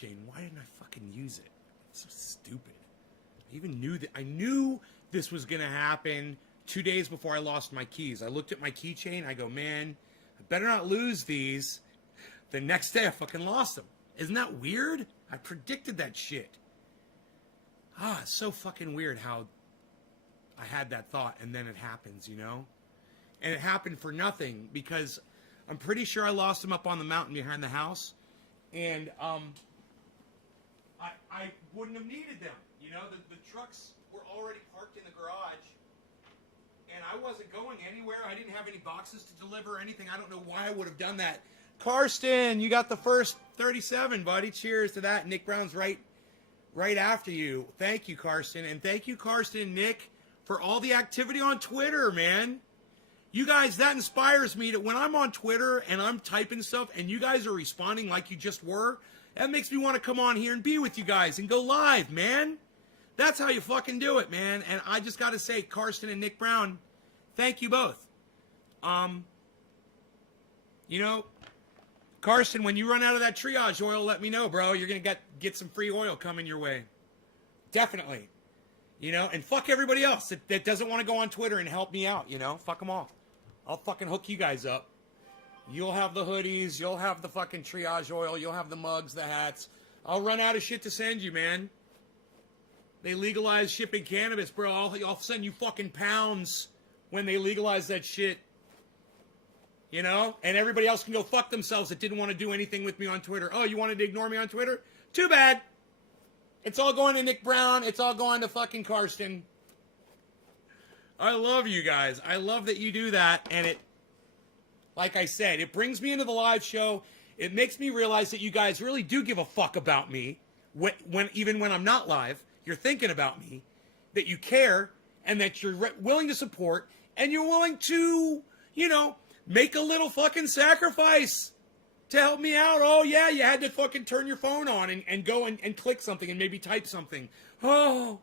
Jane, why didn't I fucking use it? It's so stupid. I even knew that. I knew this was going to happen 2 days before I lost my keys. I looked at my keychain. I go, man, I better not lose these. The next day, I fucking lost them. Isn't that weird? I predicted that shit. It's so fucking weird how I had that thought and then it happens, you know? And it happened for nothing because I'm pretty sure I lost them up on the mountain behind the house. And I wouldn't have needed them. You know, the trucks were already parked in the garage. And I wasn't going anywhere. I didn't have any boxes to deliver or anything. I don't know why I would have done that. Karsten, you got the first 37, buddy. Cheers to that. Nick Brown's right after you. Thank you, Karsten. And thank you, Karsten and Nick, for all the activity on Twitter, man. You guys, that inspires me that when I'm on Twitter and I'm typing stuff and you guys are responding like you just were, that makes me want to come on here and be with you guys and go live, man. That's how you fucking do it, man. And I just got to say, Karsten and Nick Brown, thank you both. You know, Karsten, when you run out of that triage oil, let me know, bro. You're going to get some free oil coming your way. Definitely. You know, and fuck everybody else that doesn't want to go on Twitter and help me out, you know? Fuck them all. I'll fucking hook you guys up. You'll have the hoodies. You'll have the fucking triage oil. You'll have the mugs, the hats. I'll run out of shit to send you, man. They legalize shipping cannabis, bro. I'll send you fucking pounds when they legalize that shit. You know? And everybody else can go fuck themselves that didn't want to do anything with me on Twitter. Oh, you wanted to ignore me on Twitter? Too bad. It's all going to Nick Brown. It's all going to fucking Karsten. I love you guys. I love that you do that. And it, like I said, it brings me into the live show. It makes me realize that you guys really do give a fuck about me. Even when I'm not live, you're thinking about me. That you care. And that you're willing to support. And you're willing to, you know, make a little fucking sacrifice to help me out. Oh, yeah, you had to fucking turn your phone on and go and click something and maybe type something. Oh,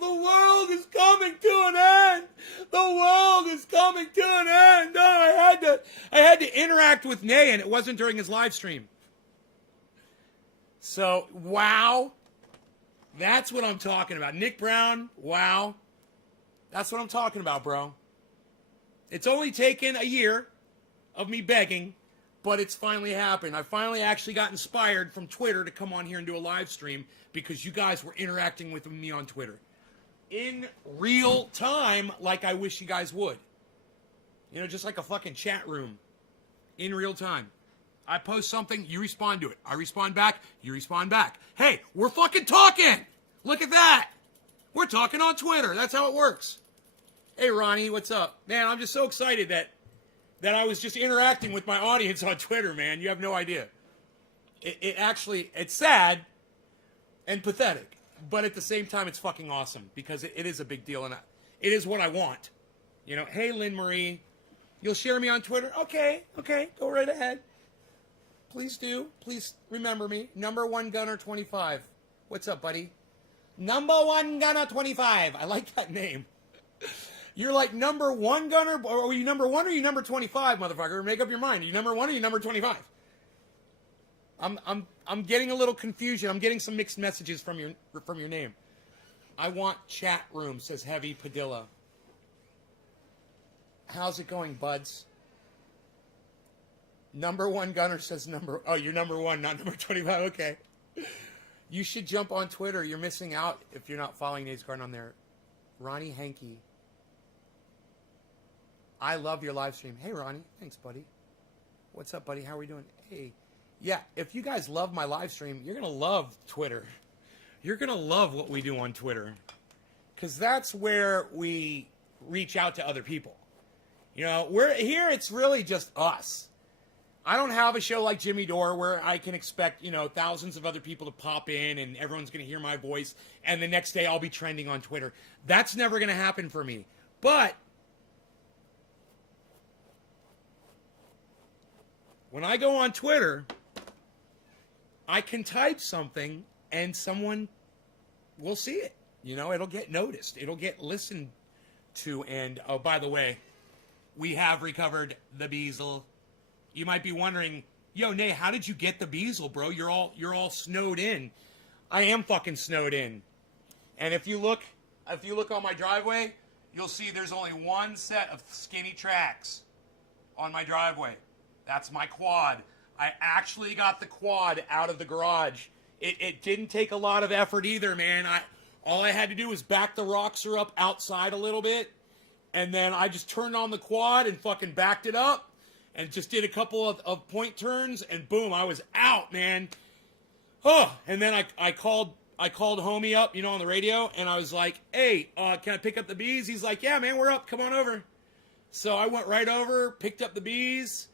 the world is coming to an end. The world is coming to an end. Oh, I had to interact with Nay, and it wasn't during his live stream. So, wow. That's what I'm talking about. Nick Brown, wow. That's what I'm talking about, bro. It's only taken a year of me begging, but it's finally happened. I finally actually got inspired from Twitter to come on here and do a live stream because you guys were interacting with me on Twitter in real time like I wish you guys would. You know, just like a fucking chat room in real time. I post something, you respond to it. I respond back, you respond back. Hey, we're fucking talking! Look at that! We're talking on Twitter. That's how it works. Hey, Ronnie, what's up? Man, I'm just so excited that I was just interacting with my audience on Twitter, man. You have no idea. It's sad and pathetic, but at the same time, it's fucking awesome because it is a big deal, and it is what I want. You know, hey, Lynn Marie, you'll share me on Twitter? Okay, go right ahead. Please do. Please remember me. Number one Gunner 25. What's up, buddy? Number one Gunner 25. I like that name. You're like number one Gunner, or are you number one or are you number 25, motherfucker? Make up your mind. Are you number one or are you number 25? I'm getting a little confusion. I'm getting some mixed messages from your name. I want chat room, says Heavy Padilla. How's it going, buds? Number one Gunner says you're number one, not number 25. Okay. You should jump on Twitter. You're missing out if you're not following Nate's Garden on there. Ronnie Hankey. I love your live stream. Hey, Ronnie. Thanks, buddy. What's up, buddy? How are we doing? Hey. Yeah, if you guys love my live stream, you're going to love Twitter. You're going to love what we do on Twitter. Because that's where we reach out to other people. You know, we're here, it's really just us. I don't have a show like Jimmy Dore where I can expect, you know, thousands of other people to pop in and everyone's going to hear my voice and the next day I'll be trending on Twitter. That's never going to happen for me. But when I go on Twitter, I can type something and someone will see it. You know, it'll get noticed. It'll get listened to. And, oh, by the way, we have recovered the Beazle. You might be wondering, Yo, Nay, how did you get the Beazle, bro? You're all snowed in. I am fucking snowed in. And if you look on my driveway, you'll see there's only one set of skinny tracks on my driveway. That's my quad. I actually got the quad out of the garage. It didn't take a lot of effort either, man. All I had to do was back the roxer up outside a little bit, and then I just turned on the quad and fucking backed it up and just did a couple of point turns, and boom, I was out, man. Oh, and then I called homie up, on the radio, and I was like, hey, can I pick up the bees? He's like, yeah, man, we're up. Come on over. So I went right over, picked up the bees,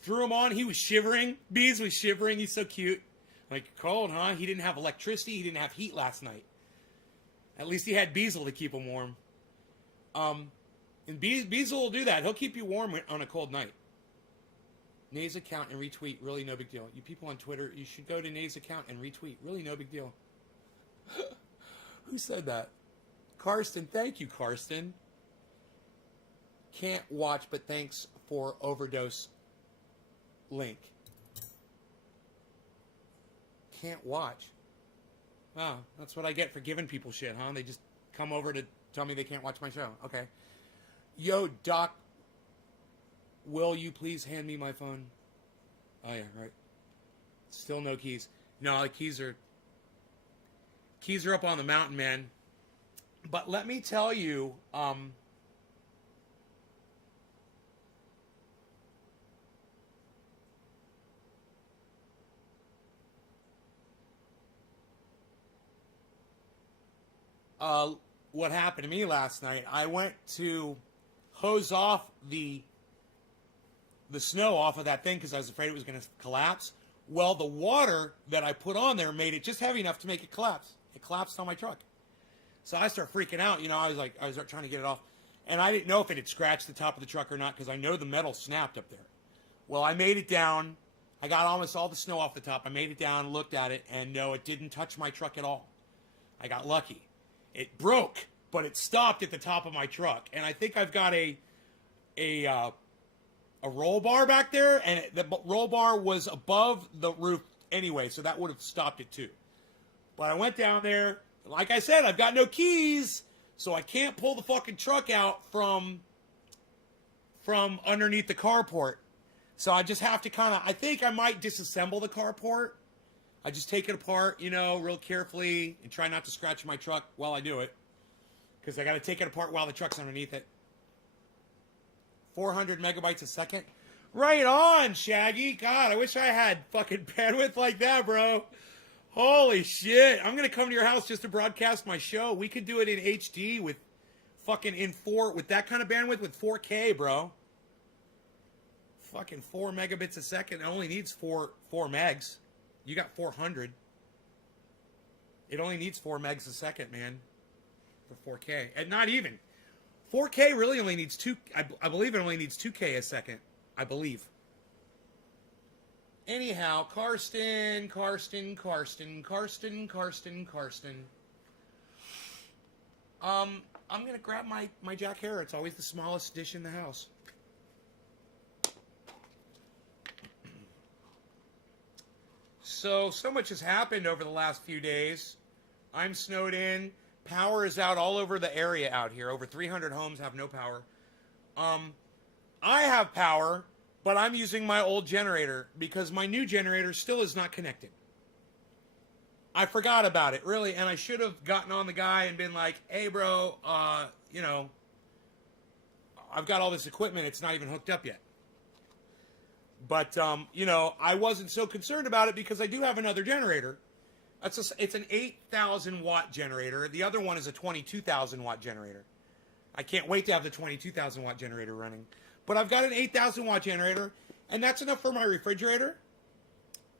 threw them on. He was shivering. Bees was shivering. He's so cute. Like, cold, huh? He didn't have electricity. He didn't have heat last night. At least he had Beazle to keep him warm. And Beazle will do that. He'll keep you warm on a cold night. Nay's account and retweet. Really no big deal. You people on Twitter, you should go to Nay's account and retweet. Really no big deal. Who said that? Karsten. Thank you, Karsten. Can't watch, but thanks for overdose link. Can't watch. Oh, that's what I get for giving people shit, huh? They just come over to tell me they can't watch my show. Okay. Yo, Doc, will you please hand me my phone? Oh, yeah, right. Still no keys. No, the keys are up on the mountain, man. But let me tell you, what happened to me last night. I went to hose off the snow off of that thing because I was afraid it was going to collapse. Well, the water that I put on there made it just heavy enough to make it collapse. It collapsed on my truck. So I started freaking out. I was trying to get it off. And I didn't know if it had scratched the top of the truck or not because I know the metal snapped up there. Well, I made it down. I got almost all the snow off the top. I made it down, looked at it, and no, it didn't touch my truck at all. I got lucky. It broke, but it stopped at the top of my truck. And I think I've got a roll bar back there, and the roll bar was above the roof anyway, so that would have stopped it too. But I went down there. Like I said, I've got no keys, so I can't pull the fucking truck out from underneath the carport. So I just have to I think I might disassemble the carport. I just take it apart, real carefully and try not to scratch my truck while I do it. Because I got to take it apart while the truck's underneath it. 400 megabytes a second. Right on, Shaggy. God, I wish I had fucking bandwidth like that, bro. Holy shit. I'm going to come to your house just to broadcast my show. We could do it in HD with fucking with that kind of bandwidth with 4K, bro. Fucking 4 megabits a second. It only needs 4 megs. You got 400. It only needs 4 megs a second, man. For 4K. And not even. 4K really only needs 2. I believe it only needs 2K a second. I believe. Anyhow, Karsten. I'm going to grab my Jack Herer. It's always the smallest dish in the house. So much has happened over the last few days. I'm snowed in. Power is out all over the area out here. Over 300 homes have no power. I have power, but I'm using my old generator because my new generator still is not connected. I forgot about it, really, and I should have gotten on the guy and been like, hey, bro, I've got all this equipment. It's not even hooked up yet. But, I wasn't so concerned about it because I do have another generator. It's an 8,000 watt generator. The other one is a 22,000 watt generator. I can't wait to have the 22,000 watt generator running. But I've got an 8,000 watt generator, and that's enough for my refrigerator,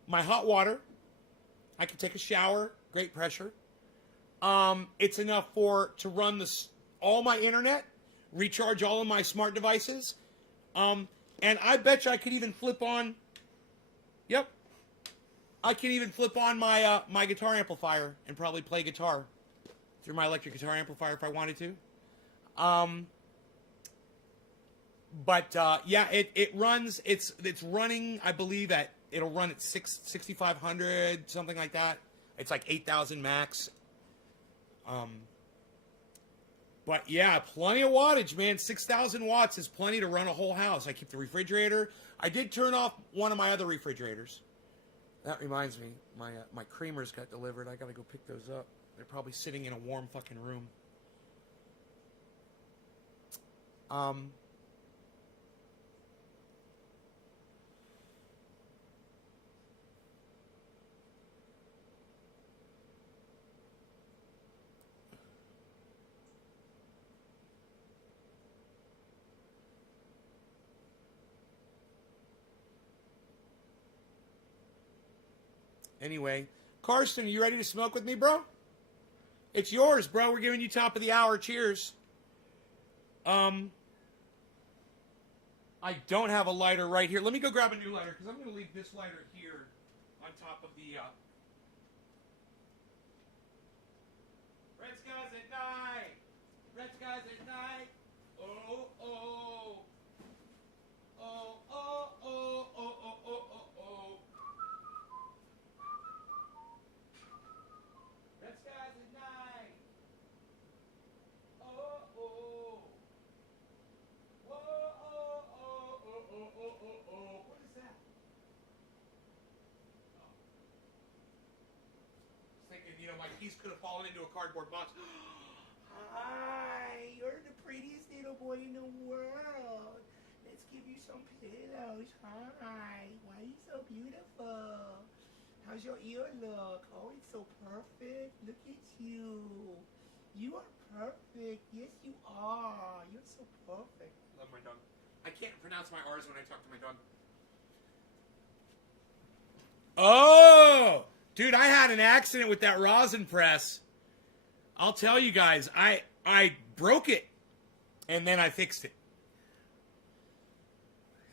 my hot water. I can take a shower, great pressure. It's enough to run all my internet, recharge all of my smart devices. And I bet you I could even flip on. Yep. I can even flip on my my guitar amplifier and probably play guitar through my electric guitar amplifier if I wanted to. But yeah, it runs. It's running, I believe, at it'll run at 6,500, something like that. It's like 8,000 max. But yeah, plenty of wattage, man. 6,000 watts is plenty to run a whole house. I keep the refrigerator. I did turn off one of my other refrigerators. That reminds me, my creamers got delivered. I gotta go pick those up. They're probably sitting in a warm fucking room. Anyway, Karsten, are you ready to smoke with me, bro? It's yours, bro. We're giving you top of the hour. Cheers. I don't have a lighter right here. Let me go grab a new lighter, because I'm going to leave this lighter here on top of the... Red skies at night. Red skies at night. Oh, oh. Oh, oh, oh, oh, oh, oh, oh, oh. Red skies at night. Oh, oh. Whoa, oh, oh, oh, oh, oh, oh, oh. What is that? Oh. I was thinking, my keys could have fallen into a cardboard box. Hi, you're the prettiest little boy in the world. Let's give you some pillows. Hi, why are you so beautiful? How's your ear look? Oh, it's so perfect. Look at you. You are perfect. Yes, you are. You're so perfect. Love my dog. I can't pronounce my R's when I talk to my dog. Oh, dude, I had an accident with that rosin press. I'll tell you guys, I broke it, and then I fixed it.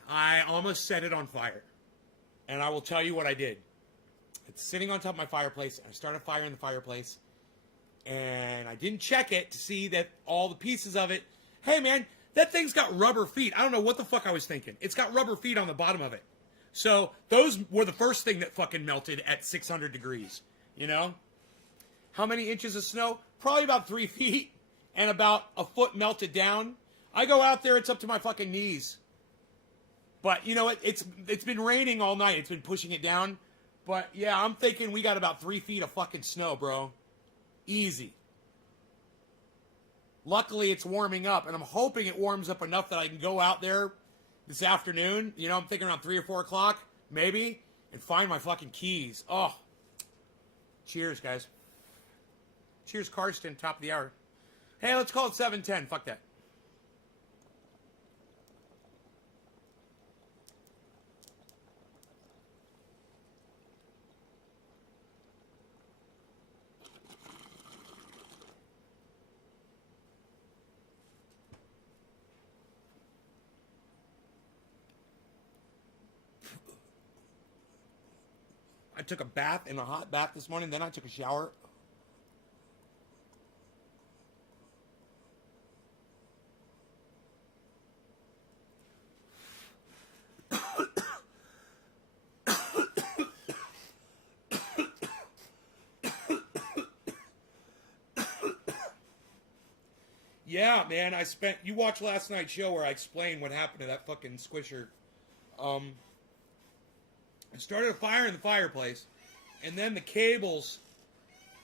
I almost set it on fire, and I will tell you what I did. It's sitting on top of my fireplace. I started a fire in the fireplace, and I didn't check it to see that all the pieces of it. Hey, man, that thing's got rubber feet. I don't know what the fuck I was thinking. It's got rubber feet on the bottom of it. So those were the first thing that fucking melted at 600 degrees, How many inches of snow? Probably about 3 feet, and about a foot melted down. I go out there, it's up to my fucking knees. But, it's been raining all night. It's been pushing it down. But, yeah, I'm thinking we got about 3 feet of fucking snow, bro. Easy. Luckily, it's warming up, and I'm hoping it warms up enough that I can go out there this afternoon. I'm thinking around 3 or 4 o'clock, maybe, and find my fucking keys. Oh. Cheers, guys. Cheers, Karsten, top of the hour. Hey, let's call it 7:10. Fuck that. I took a bath in a hot bath this morning, then I took a shower. Yeah, man, you watched last night's show where I explained what happened to that fucking squisher. I started a fire in the fireplace, and then the cables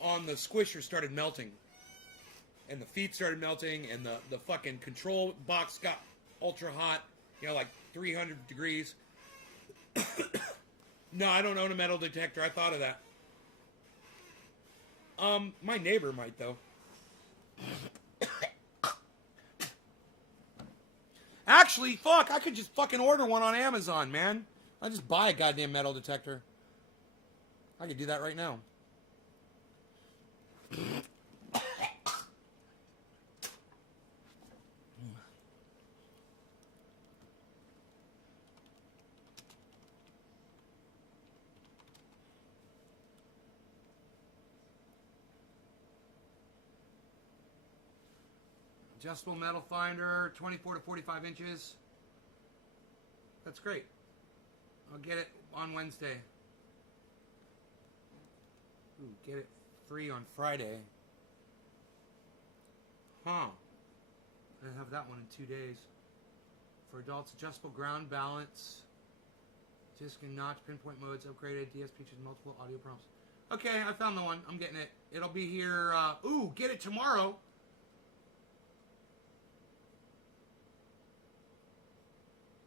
on the squisher started melting. And the feet started melting, and the fucking control box got ultra hot, like 300 degrees. No, I don't own a metal detector. I thought of that. My neighbor might, though. Actually, fuck, I could just fucking order one on Amazon, man. I'll just buy a goddamn metal detector. I could do that right now. Adjustable metal finder, 24 to 45 inches. That's great. I'll get it on Wednesday. Ooh, get it free on Friday. Huh. I have that one in 2 days. For adults, adjustable ground balance. Disc and notch, pinpoint modes, upgraded, DS features multiple audio prompts. Okay, I found the one. I'm getting it. It'll be here. Ooh, get it tomorrow.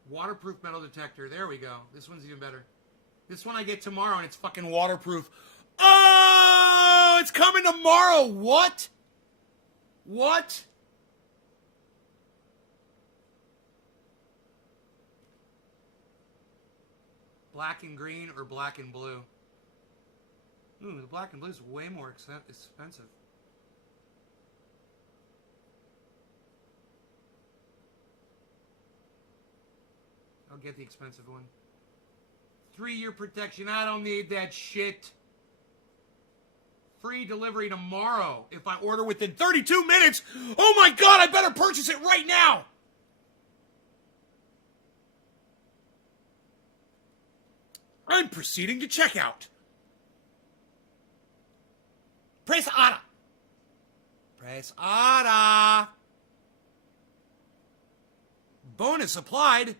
Waterproof metal detector. There we go. This one's even better. This one I get tomorrow, and it's fucking waterproof. Oh, it's coming tomorrow. What? What? Black and green or black and blue? Ooh, the black and blue is way more expensive. I'll get the expensive one. 3-year protection. I don't need that shit. Free delivery tomorrow if I order within 32 minutes. Oh my God, I better purchase it right now. I'm proceeding to checkout. Press order. Press order. Bonus applied.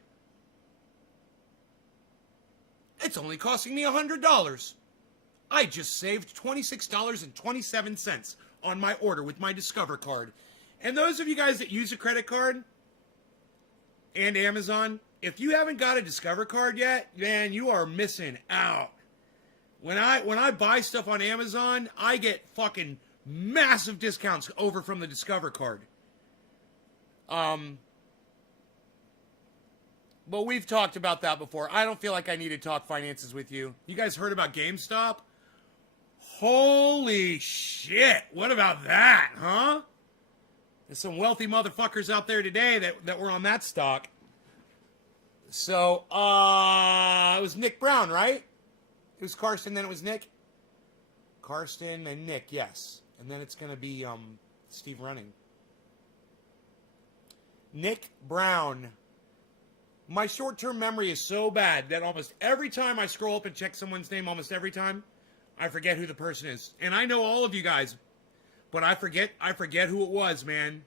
It's only costing me $100. I just saved $26.27 on my order with my Discover card. And those of you guys that use a credit card and Amazon, if you haven't got a Discover card yet, man, you are missing out. When I buy stuff on Amazon, I get fucking massive discounts over from the Discover card. But we've talked about that before. I don't feel like I need to talk finances with you. You guys heard about GameStop? Holy shit. What about that, huh? There's some wealthy motherfuckers out there today that were on that stock. So, it was Nick Brown, right? It was Karsten, then it was Nick? Karsten and Nick, yes. And then it's going to be Steve Running. Nick Brown. My short-term memory is so bad that almost every time I scroll up and check someone's name, almost every time, I forget who the person is. And I know all of you guys, but I forget who it was, man.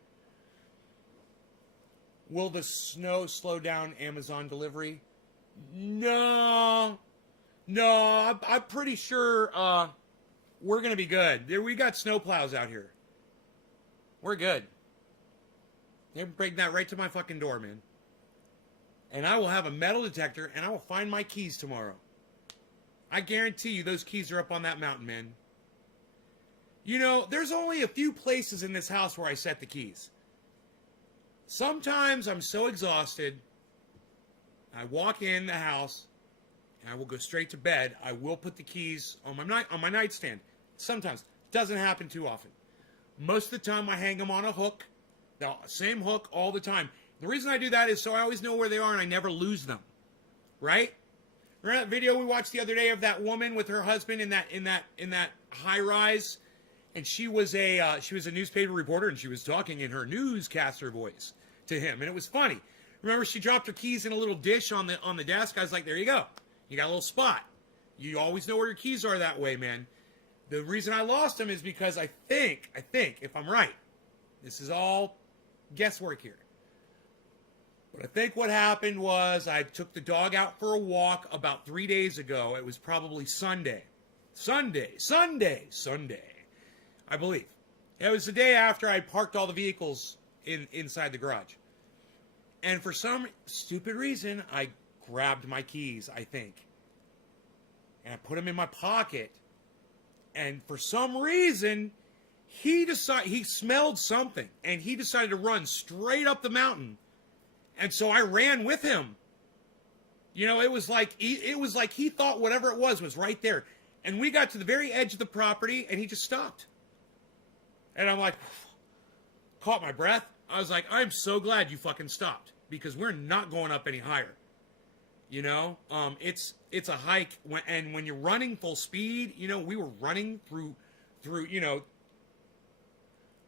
Will the snow slow down Amazon delivery? No, I'm pretty sure we're going to be good. We got snowplows out here. We're good. They're breaking that right to my fucking door, man. And I will have a metal detector, and I will find my keys tomorrow. I guarantee you those keys are up on that mountain, man. You know, there's only a few places in this house where I set the keys. Sometimes I'm so exhausted, I walk in the house, and I will go straight to bed. I will put the keys on my nightstand. Sometimes. It doesn't happen too often. Most of the time, I hang them on a hook. The same hook all the time. The reason I do that is so I always know where they are and I never lose them. Right? Remember that video we watched the other day of that woman with her husband in that high rise? And she was a newspaper reporter, and she was talking in her newscaster voice to him, and it was funny. Remember, she dropped her keys in a little dish on the desk. I was like, there you go. You got a little spot. You always know where your keys are that way, man. The reason I lost them is because I think, if I'm right, this is all guesswork here. But I think what happened was I took the dog out for a walk about 3 days ago. It was probably Sunday. Sunday, I believe. It was the day after I parked all the vehicles inside the garage. And for some stupid reason, I grabbed my keys, I think. And I put them in my pocket. And for some reason, he smelled something. And he decided to run straight up the mountain. And so I ran with him. You know, it was like he thought whatever it was right there. And we got to the very edge of the property, and he just stopped. And I'm like, caught my breath. I was like, I'm so glad you fucking stopped, because we're not going up any higher. You know, it's a hike, and when you're running full speed, you know, we were running through, you know,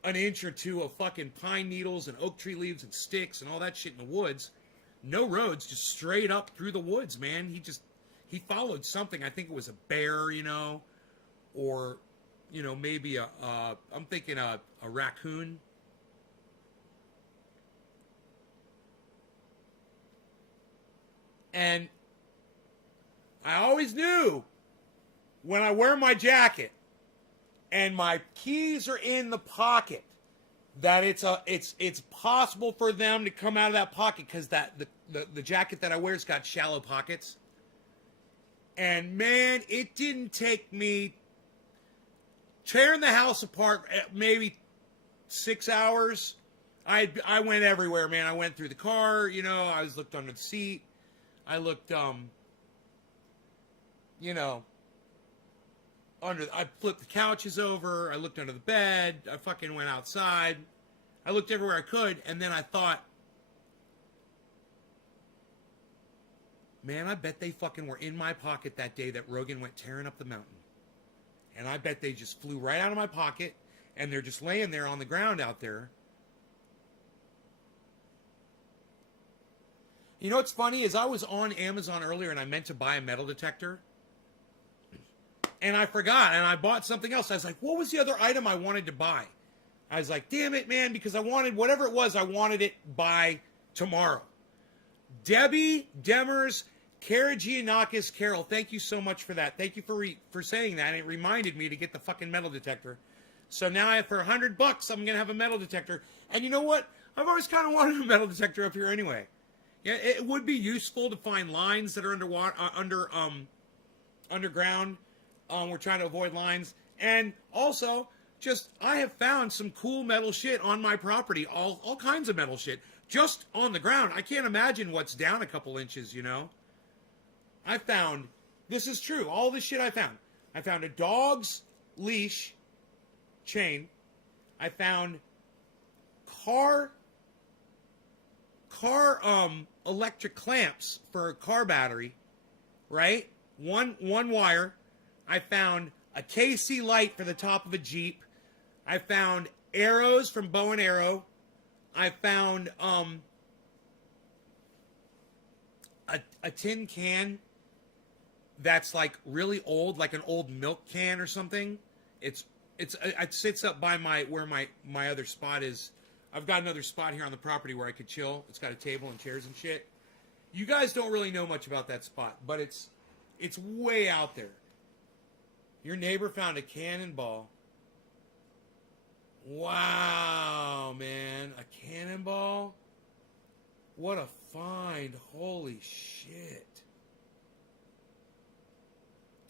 an inch or two of fucking pine needles and oak tree leaves and sticks and all that shit in the woods. No roads, just straight up through the woods, man. he followed something. I think it was a bear, or, maybe I'm thinking a raccoon. And I always knew when I wear my jacket and my keys are in the pocket that it's possible for them to come out of that pocket, because the jacket that I wear's got shallow pockets. And man, it didn't take me tearing the house apart maybe 6 hours. I went everywhere, man. I went through the car, I looked under the seat. I looked I flipped the couches over. I looked under the bed. I fucking went outside. I looked everywhere I could, and then I thought, man, I bet they fucking were in my pocket that day that Rogan went tearing up the mountain. And I bet they just flew right out of my pocket, and they're just laying there on the ground out there. You know what's funny is I was on Amazon earlier, and I meant to buy a metal detector. And I forgot, and I bought something else. I was like, what was the other item I wanted to buy? I was like, damn it, man, because I wanted, whatever it was, I wanted it by tomorrow. Debbie Demers, Karagianakis, Carol, thank you so much for that. Thank you for saying that. It reminded me to get the fucking metal detector. So now for $100, I'm going to have a metal detector. And you know what? I've always kind of wanted a metal detector up here anyway. Yeah, it would be useful to find lines that are underground. We're trying to avoid lines. And also, I have found some cool metal shit on my property. All kinds of metal shit. Just on the ground. I can't imagine what's down a couple inches, I found, this is true, all this shit I found. I found a dog's leash chain. I found car electric clamps for a car battery, right? One wire. I found a KC light for the top of a Jeep. I found arrows from Bow and Arrow. I found a tin can that's like really old, like an old milk can or something. It sits up by where my other spot is. I've got another spot here on the property where I could chill. It's got a table and chairs and shit. You guys don't really know much about that spot, but it's way out there. Your neighbor found a cannonball. Wow, man. A cannonball? What a find. Holy shit.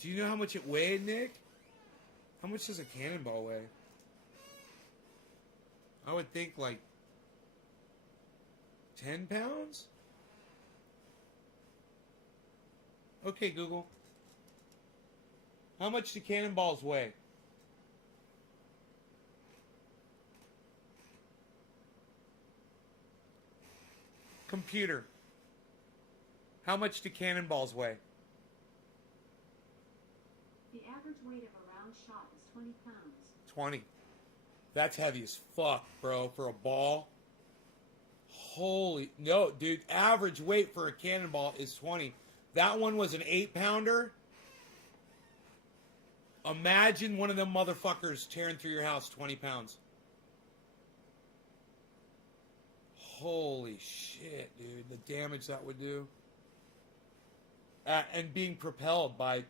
Do you know how much it weighed, Nick? How much does a cannonball weigh? I would think like 10 pounds? Okay, Google. How much do cannonballs weigh? Computer. How much do cannonballs weigh? The average weight of a round shot is 20 pounds. 20. That's heavy as fuck, bro, for a ball. Holy... No, dude, average weight for a cannonball is 20. That one was an 8-pounder. Imagine one of them motherfuckers tearing through your house, 20 pounds. Holy shit, dude. The damage that would do. And being propelled by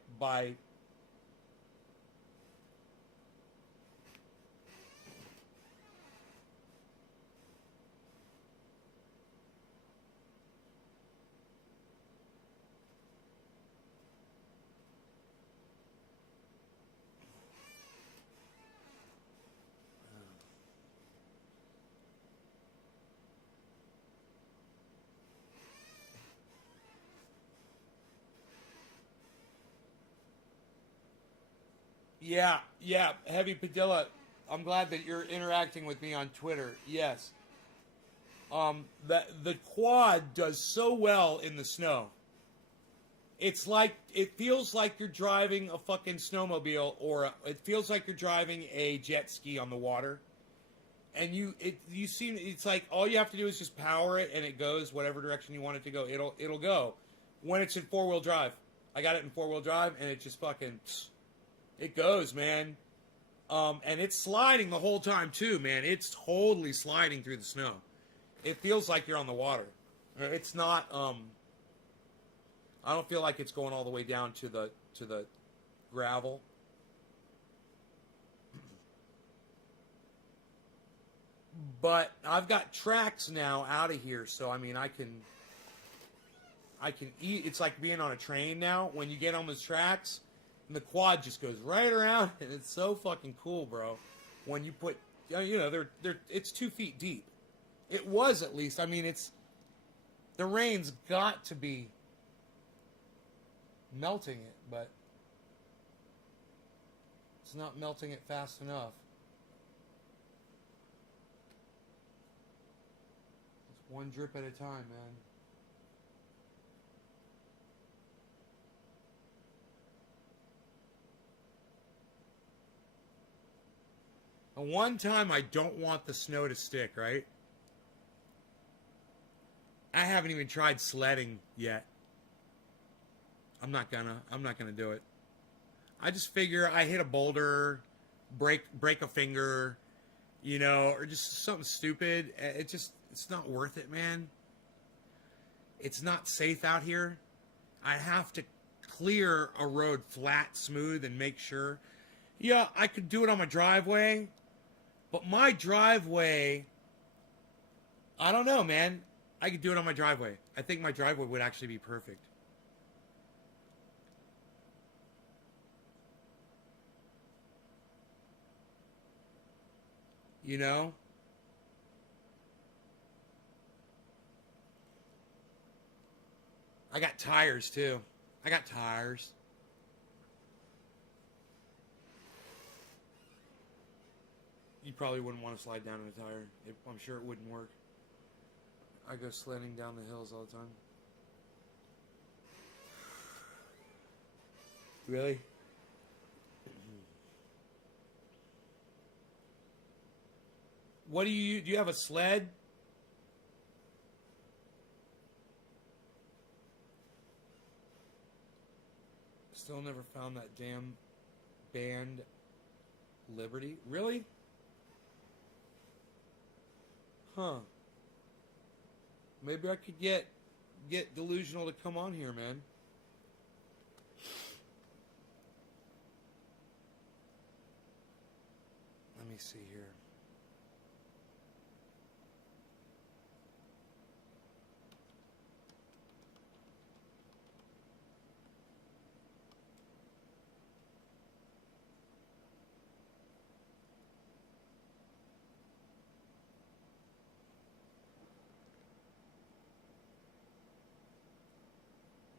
Yeah, Heavy Padilla. I'm glad that you're interacting with me on Twitter. Yes. The quad does so well in the snow. It feels like you're driving a fucking snowmobile, or it feels like you're driving a jet ski on the water. And it's like all you have to do is just power it, and it goes whatever direction you want it to go. It'll go when it's in 4-wheel drive. I got it in 4-wheel drive, and it just fucking, it goes, man. And it's sliding the whole time too, man. It's totally sliding through the snow. It feels like you're on the water. It's not. I don't feel like it's going all the way down to the gravel. But I've got tracks now out of here, so I mean I can eat. It's like being on a train now. When you get on those tracks, and the quad just goes right around, and it's so fucking cool, bro. When you put, you know, it's 2 feet deep. It was, at least. I mean, the rain's got to be melting it, but it's not melting it fast enough. It's one drip at a time, man. And one time I don't want the snow to stick, right? I haven't even tried sledding yet. I'm not gonna do it. I just figure I hit a boulder, break a finger, you know, or just something stupid. It's not worth it, man. It's not safe out here. I have to clear a road flat, smooth, and make sure. Yeah, I could do it on my driveway, but my driveway, I don't know, man. I could do it on my driveway. I think my driveway would actually be perfect. You know? I got tires, too. I got tires. You probably wouldn't want to slide down in a tire. I'm sure it wouldn't work. I go sledding down the hills all the time. Really? What do you have a sled? Still never found that damn band Liberty. Really? Huh. Maybe I could get Delusional to come on here, man. Let me see here.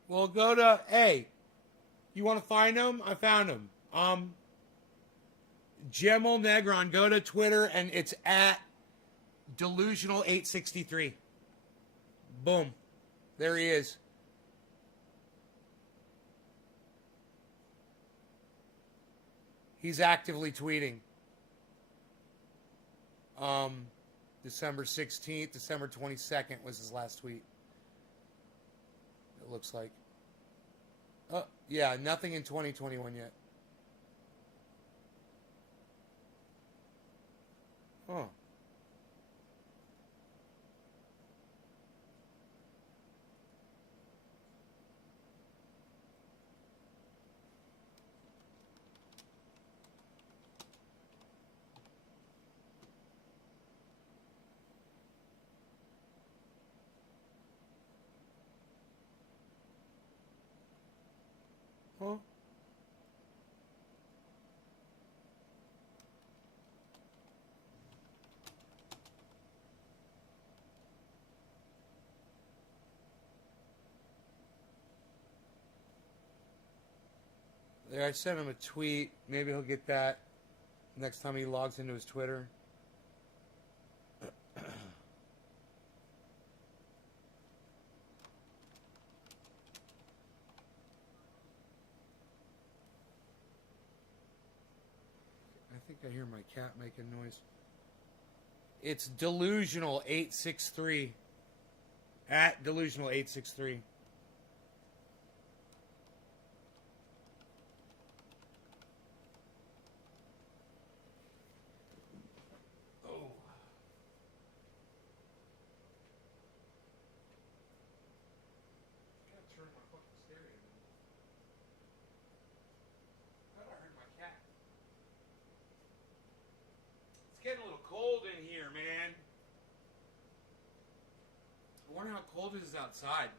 Well, go to, hey, you want to find him? I found him. Gemel Negron, go to Twitter, and it's at Delusional863. Boom. There he is. He's actively tweeting. December 16th, December 22nd was his last tweet. It looks like. Oh, yeah, nothing in 2021 yet. Huh. Huh? There, I sent him a tweet. Maybe he'll get that next time he logs into his Twitter. I think I hear my cat making noise. It's Delusional863. At Delusional863. getting a little cold in here, man. I wonder how cold it is outside.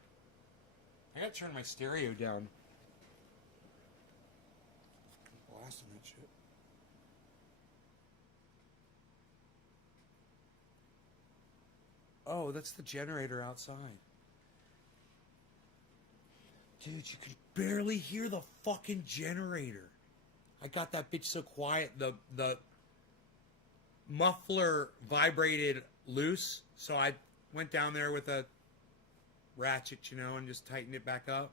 I gotta turn my stereo down. Blasting that shit. Oh, that's the generator outside. Dude, you can barely hear the fucking generator. I got that bitch so quiet. The muffler vibrated loose, so I went down there with a ratchet, you know, and just tightened it back up.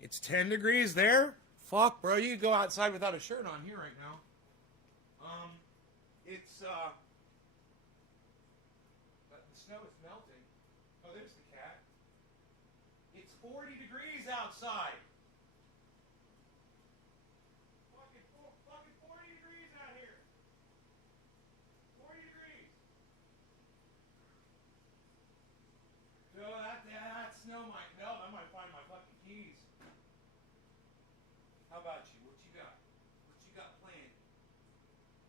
It's 10 degrees there? Fuck, bro, you can go outside without a shirt on here right now. But the snow is melting. Oh, there's the cat. It's 40 degrees outside. Fucking 40 degrees out here. 40 degrees. So that snow might melt. I might find my fucking keys. How about you? What you got? What you got planned?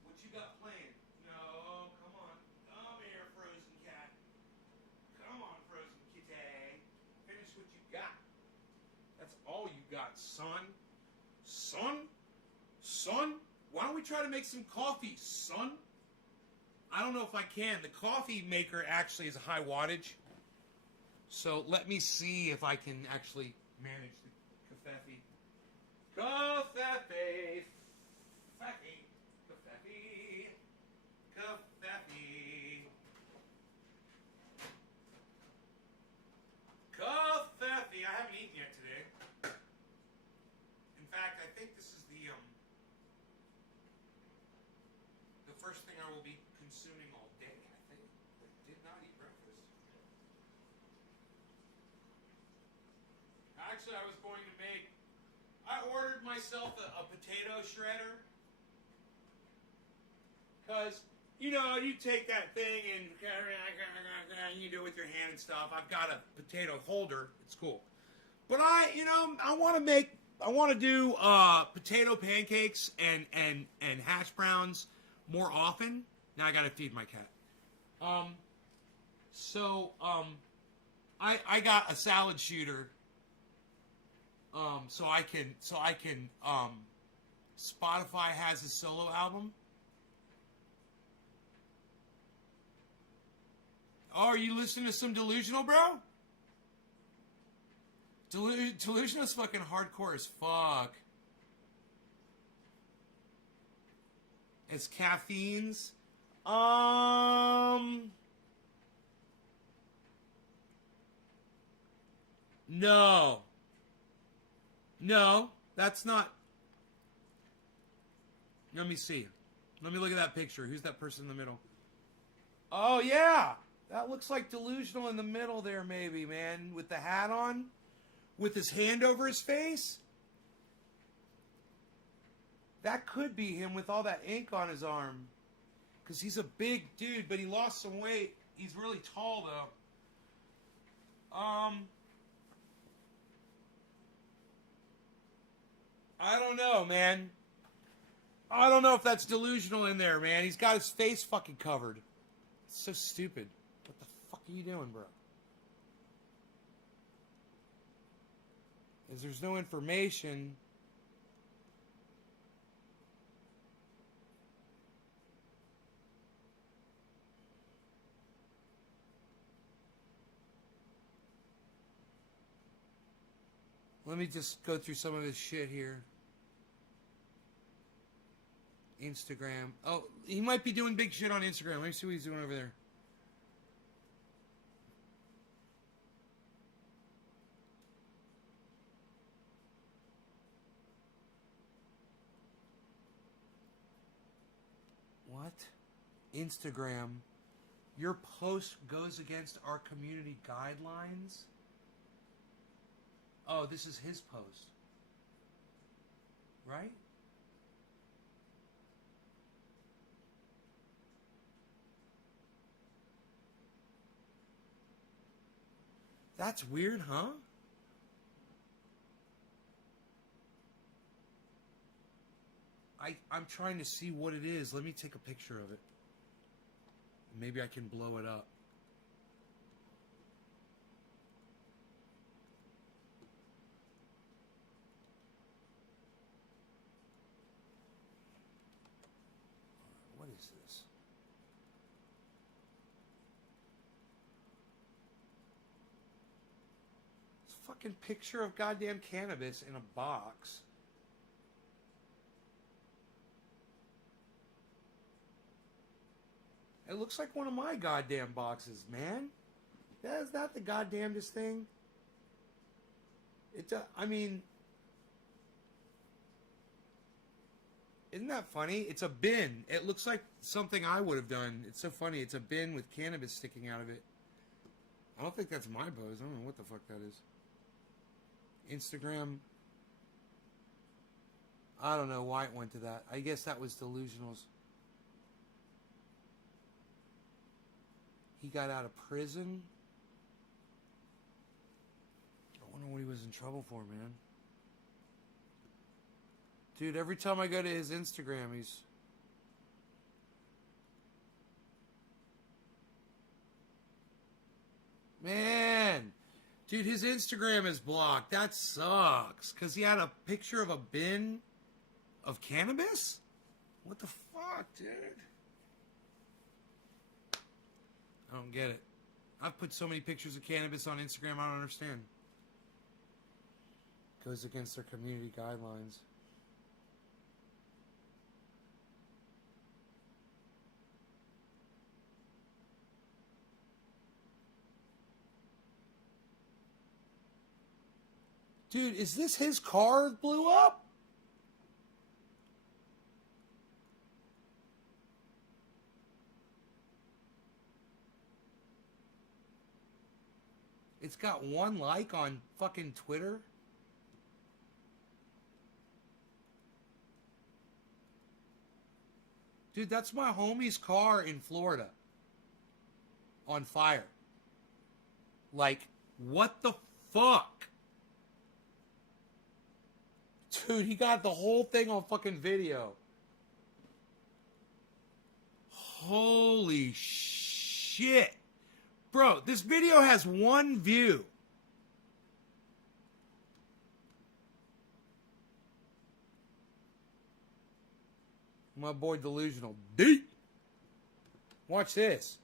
What you got planned? No, come on. Come here, frozen cat. Come on, frozen kitty. Finish what you got. That's all you got, son. Son? Son? Why don't we try to make some coffee, son? I don't know if I can. The coffee maker actually is a high wattage. So let me see if I can actually manage the cafefe. Cafefe. Cafefe. Cafefe. Cafefe. Cafefe. I haven't eaten yet today. In fact, I think this is the first thing I will be consuming all day. I think I did not eat breakfast. Actually, I was going to make. I ordered myself a potato shredder. Because, you know, you take that thing and you do it with your hand and stuff. I've got a potato holder. It's cool. But I want to do potato pancakes and hash browns more often. Now I got to feed my cat. I got a salad shooter. So I can Spotify has a solo album. Oh, are you listening to some Delusional, bro? Delusional's fucking hardcore as fuck. It's caffeines. No. No, that's not. Let me see. Let me look at that picture. Who's that person in the middle? Oh, yeah. That looks like Delusional in the middle there, maybe, man. With the hat on. With his hand over his face. That could be him with all that ink on his arm. Because he's a big dude, but he lost some weight. He's really tall, though. I don't know, man. I don't know if that's Delusional in there, man. He's got his face fucking covered. It's so stupid. What the fuck are you doing, bro? Because there's no information. Let me just go through some of his shit here. Instagram. Oh, he might be doing big shit on Instagram. Let me see what he's doing over there. What? Instagram. Your post goes against our community guidelines? Oh, this is his post. Right? That's weird, huh? I'm trying to see what it is. Let me take a picture of it. Maybe I can blow it up. What is this? It's a fucking picture of goddamn cannabis in a box. It looks like one of my goddamn boxes, man. That is not the goddamnedest thing. I mean, isn't that funny? It's a bin. It looks like something I would have done. It's so funny. It's a bin with cannabis sticking out of it. I don't think that's my pose. I don't know what the fuck that is. Instagram. I don't know why it went to that. I guess that was delusionals. He got out of prison. I wonder what he was in trouble for, man. Dude, every time I go to his Instagram, he's... Man! Dude, his Instagram is blocked. That sucks. Because he had a picture of a bin of cannabis? What the fuck, dude? I don't get it. I've put so many pictures of cannabis on Instagram, I don't understand. Goes against their community guidelines. Dude, is this his car that blew up? It's got 1 like on fucking Twitter. Dude, that's my homie's car in Florida. On fire. Like, what the fuck? Dude, he got the whole thing on fucking video. Holy shit. Bro, this video has 1 view. My boy Delusional. Deep. Watch this.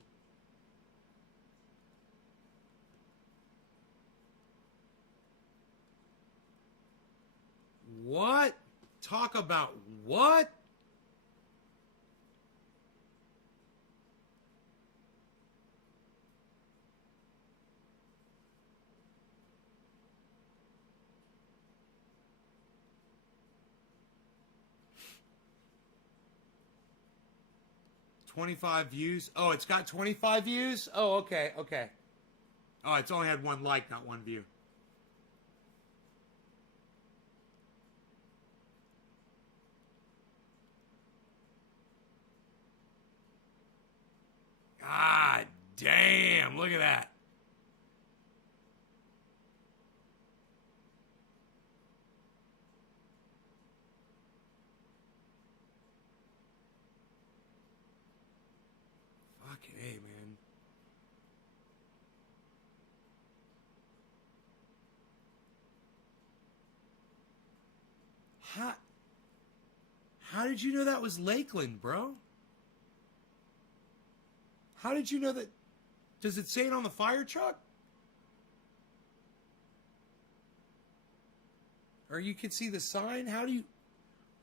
What? Talk about what? $25 views. Oh, it's got 25 views? Oh, okay, okay. Oh, it's only had 1 like, not 1 view. God damn, look at that. Fucking A, man. How did you know that was Lakeland, bro? How did you know that? Does it say it on the fire truck? Or you can see the sign? How do you...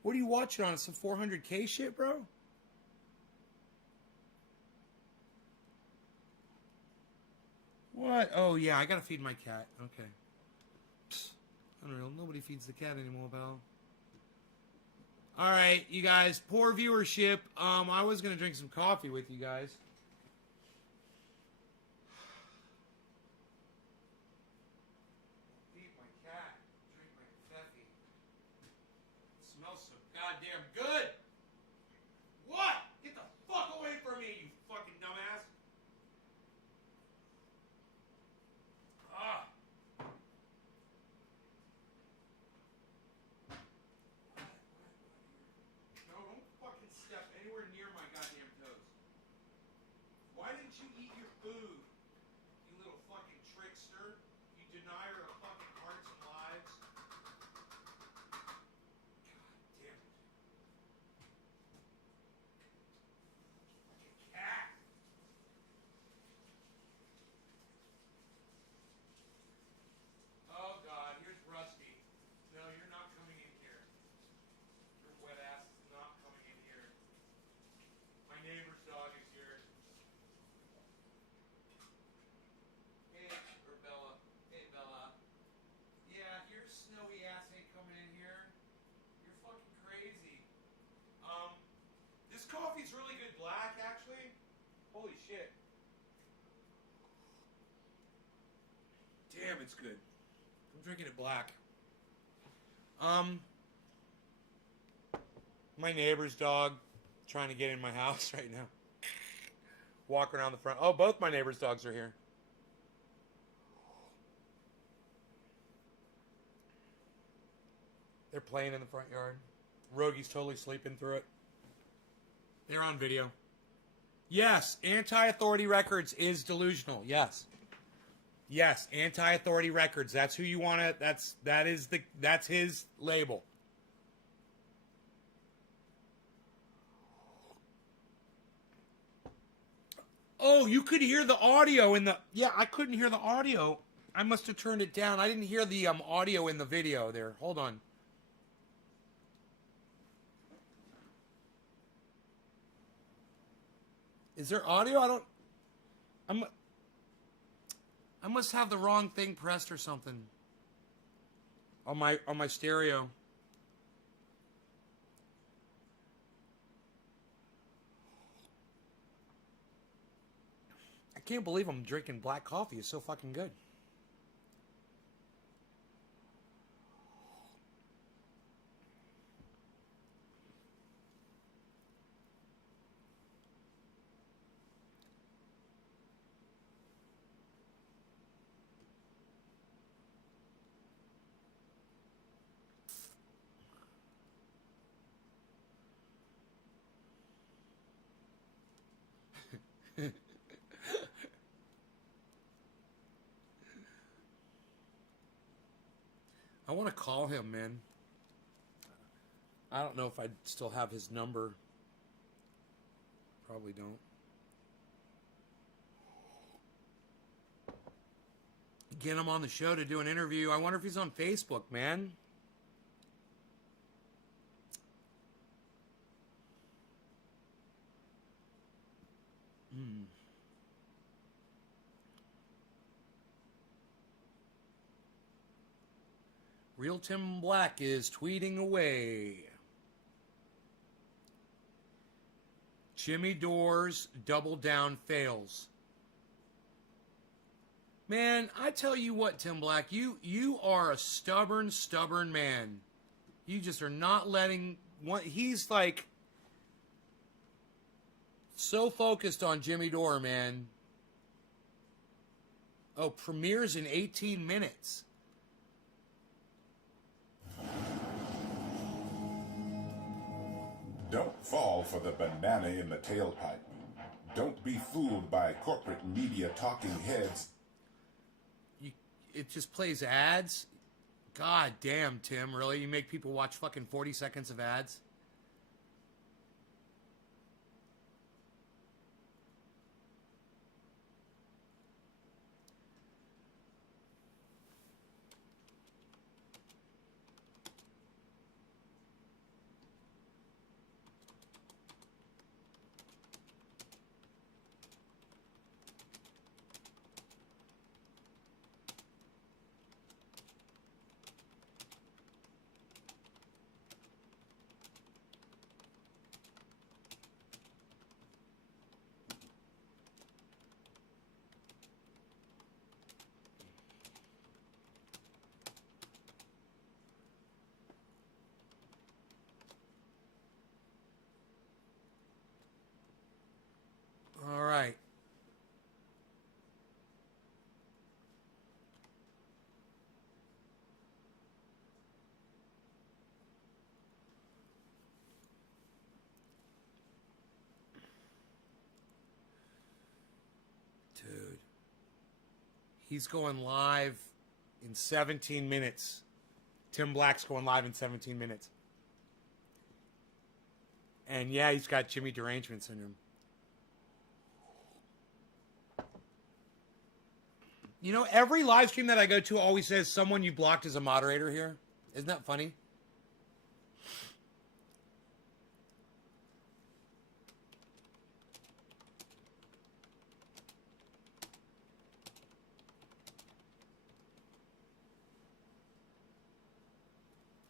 What are you watching on? Some 400K shit, bro? What? Oh, yeah, I gotta feed my cat. Okay. Psst, unreal. Nobody feeds the cat anymore, pal. Alright, you guys. Poor viewership. I was gonna drink some coffee with you guys. Feed my cat. Drink my Pepsi. It smells so goddamn good. What? Get the fuck away from me, you fucking dumbass. Ah. anywhere near my goddamn toes. Why didn't you eat your food, you little fucking trickster? You denier of fucking hearts and lives. God damn it. Like a cat. Oh God, here's Rusty. No, you're not coming in here. Your wet ass is not coming in here. My neighbor's dog is here. Hey, or Bella. Hey, Bella. Yeah, your snowy ass ain't coming in here. You're fucking crazy. This coffee's really good black, actually. Holy shit. Damn, it's good. I'm drinking it black. My neighbor's dog trying to get in my house right now. Walk around the front. Oh, both my neighbor's dogs are here. They're playing in the front yard. Rogi's totally sleeping through it. They're on video. Yes, Anti-Authority Records is delusional. Yes. Yes, Anti-Authority Records. That's who you want to that's his label. Oh, you could hear the audio in the... Yeah, I couldn't hear the audio. I must have turned it down. I didn't hear the audio in the video there. Hold on. Is there audio? I must have the wrong thing pressed or something. On my stereo. I can't believe I'm drinking black coffee. It's so fucking good. I want to call him, man. I don't know if I'd still have his number. Probably don't. Get him on the show to do an interview. I wonder if he's on Facebook, man. Real Tim Black is tweeting away. Jimmy Dore's Double Down fails. Man, I tell you what, Tim Black, you are a stubborn man. You just are not letting one. He's like so focused on Jimmy Dore, man. Oh, premieres in 18 minutes. Don't fall for the banana in the tailpipe. Don't be fooled by corporate media talking heads. It just plays ads? God damn, Tim, really? You make people watch fucking 40 seconds of ads? He's going live in 17 minutes. Tim Black's going live in 17 minutes. And yeah, he's got Jimmy derangement syndrome. You know, every live stream that I go to always says someone you blocked as a moderator here. Isn't that funny?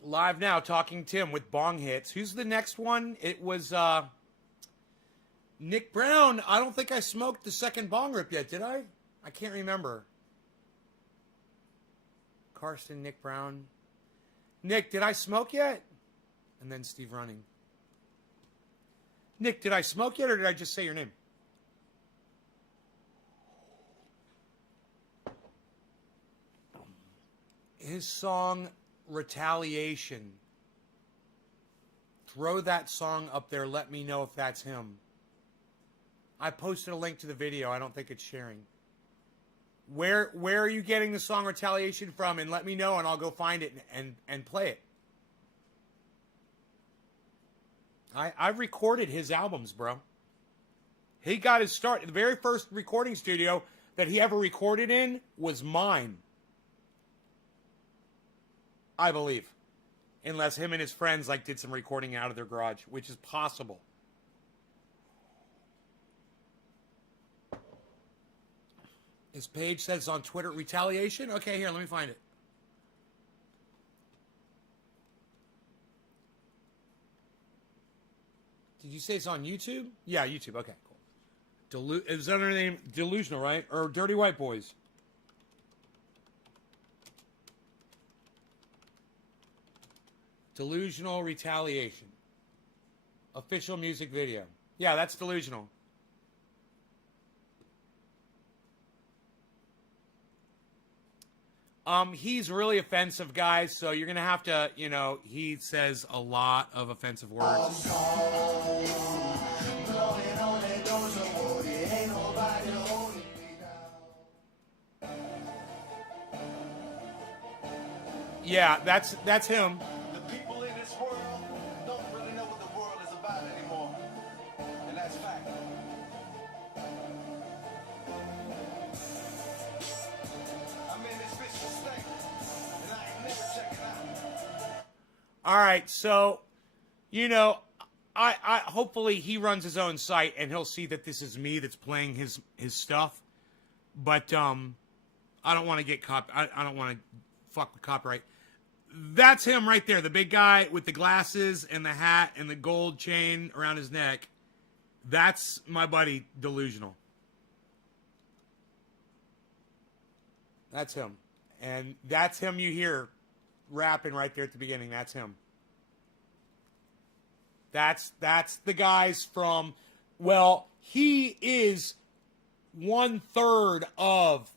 Live now, Talking Tim with Bong Hits. Who's the next one? It was Nick Brown. I don't think I smoked the second bong rip yet, did I? I can't remember. Karsten, Nick Brown. Nick, did I smoke yet? And then Steve Running. Nick, did I smoke yet or did I just say your name? His song, Retaliation. Throw that song up there. Let me know if that's him. I posted a link to the video. I don't think it's sharing. Where are you getting the song Retaliation from? And let me know and I'll go find it and play it. I've recorded his albums, bro. He got his start. The very first recording studio that he ever recorded in was mine. I believe. Unless him and his friends like did some recording out of their garage, which is possible. His page says on Twitter, Retaliation? Okay, here, let me find it. Did you say it's on YouTube? Yeah, YouTube. Okay, cool. Is that her name? Delusional, right? Or Dirty White Boys? Delusional Retaliation. Official music video. Yeah, that's Delusional. He's really offensive, guys, so you're going to have to, you know, he says a lot of offensive words. Yeah, that's him. The people in this world don't really know what the world is about anymore. And that's fact. I'm in this vicious state, and I ain't never checking out. All right, so, you know, I hopefully he runs his own site and he'll see that this is me that's playing his stuff. But I don't want to get I don't want to fuck with copyright. That's him right there, the big guy with the glasses and the hat and the gold chain around his neck. That's my buddy Delusional. That's him. And that's him you hear rapping right there at the beginning. That's him. That's the guys from, well, he is 1/3 of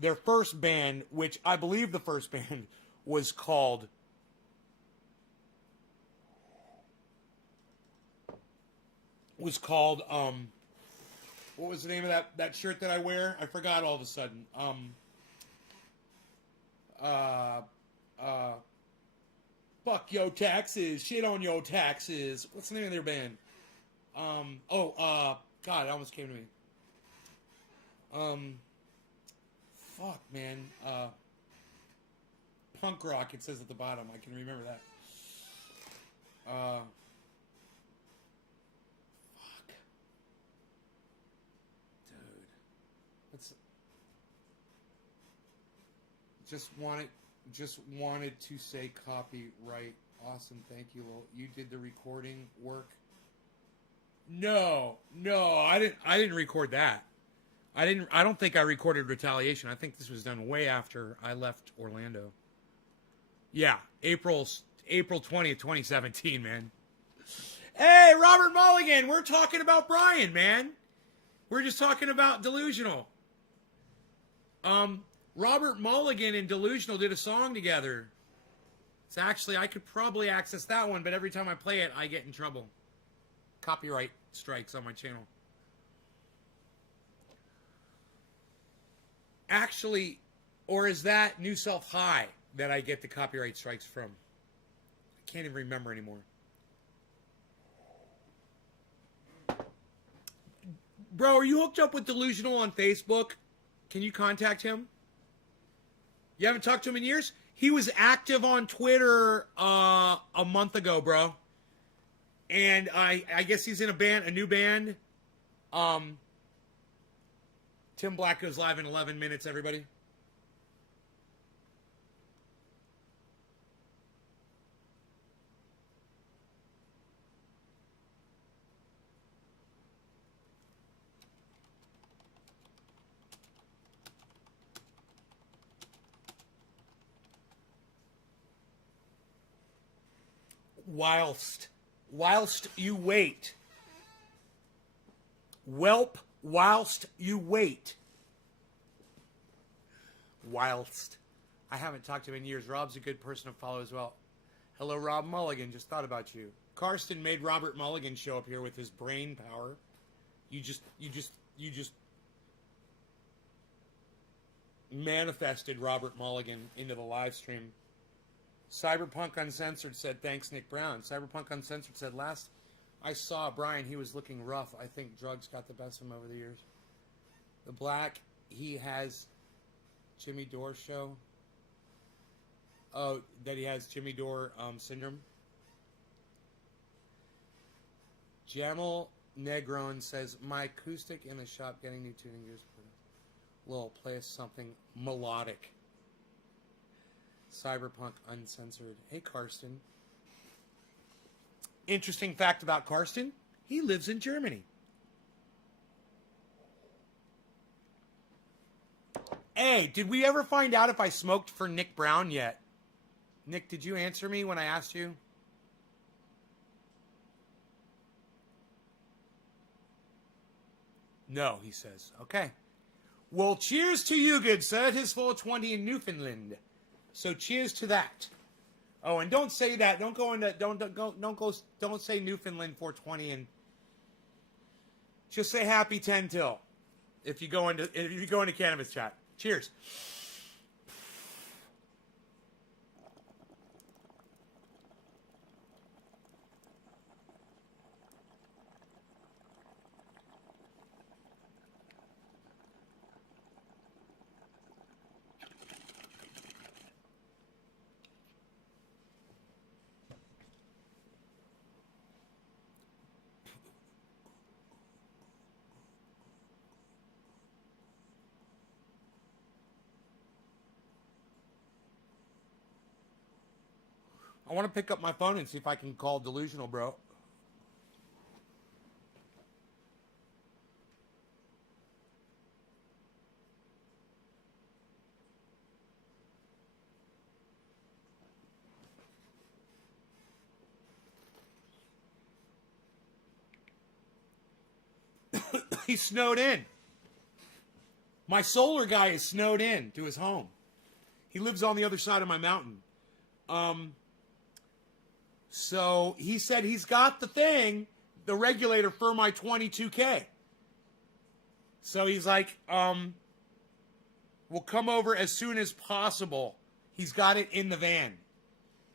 their first band, which I believe the first band was called what was the name of that shirt that I wear? I forgot all of a sudden. Fuck your taxes, shit on your taxes. What's the name of their band? God, it almost came to me. Fuck, man. Punk rock, it says at the bottom. I can remember that. Fuck. Dude. Let's... Just wanted to say copyright. Awesome, thank you. Well, you did the recording work. No, I didn't record that. I don't think I recorded Retaliation. I think this was done way after I left Orlando. Yeah, April 20th, 2017, man. Hey, Robert Mulligan, we're talking about Brian, man. We're just talking about Delusional. Robert Mulligan and Delusional did a song together. It's actually, I could probably access that one, but every time I play it, I get in trouble. Copyright strikes on my channel. Actually, or is that New Self High that I get the copyright strikes from? I can't even remember anymore. Bro, are you hooked up with Delusional on Facebook? Can you contact him? You haven't talked to him in years? He was active on Twitter a month ago, bro. And I guess he's in a new band. Tim Black goes live in 11 minutes, everybody. Whilst you wait. Whelp, whilst you wait. Whilst. I haven't talked to him in years. Rob's a good person to follow as well. Hello, Rob Mulligan. Just thought about you. Karsten made Robert Mulligan show up here with his brain power. You just manifested Robert Mulligan into the live stream. Cyberpunk Uncensored said, thanks, Nick Brown. Cyberpunk Uncensored said, last I saw Brian, he was looking rough. I think drugs got the best of him over the years. The Black, he has Jimmy Dore show. Oh, that he has Jimmy Dore syndrome. Jamal Negron says, my acoustic in the shop getting new tuning gears. Lil, play us something melodic. Cyberpunk Uncensored. Hey, Karsten. Interesting fact about Karsten. He lives in Germany. Hey, did we ever find out if I smoked for Nick Brown yet? Nick, did you answer me when I asked you? No, he says. Okay. Well, cheers to you, good sir. It is 420 in Newfoundland. So cheers to that. Oh, and don't say that. Don't go into don't say Newfoundland 420 and just say happy 10 till if you go into cannabis chat. Cheers. I want to pick up my phone and see if I can call Delusional, bro. He's snowed in. My solar guy is snowed in to his home. He lives on the other side of my mountain. So he said he's got the thing, the regulator for my 22K. So he's like, we'll come over as soon as possible. He's got it in the van.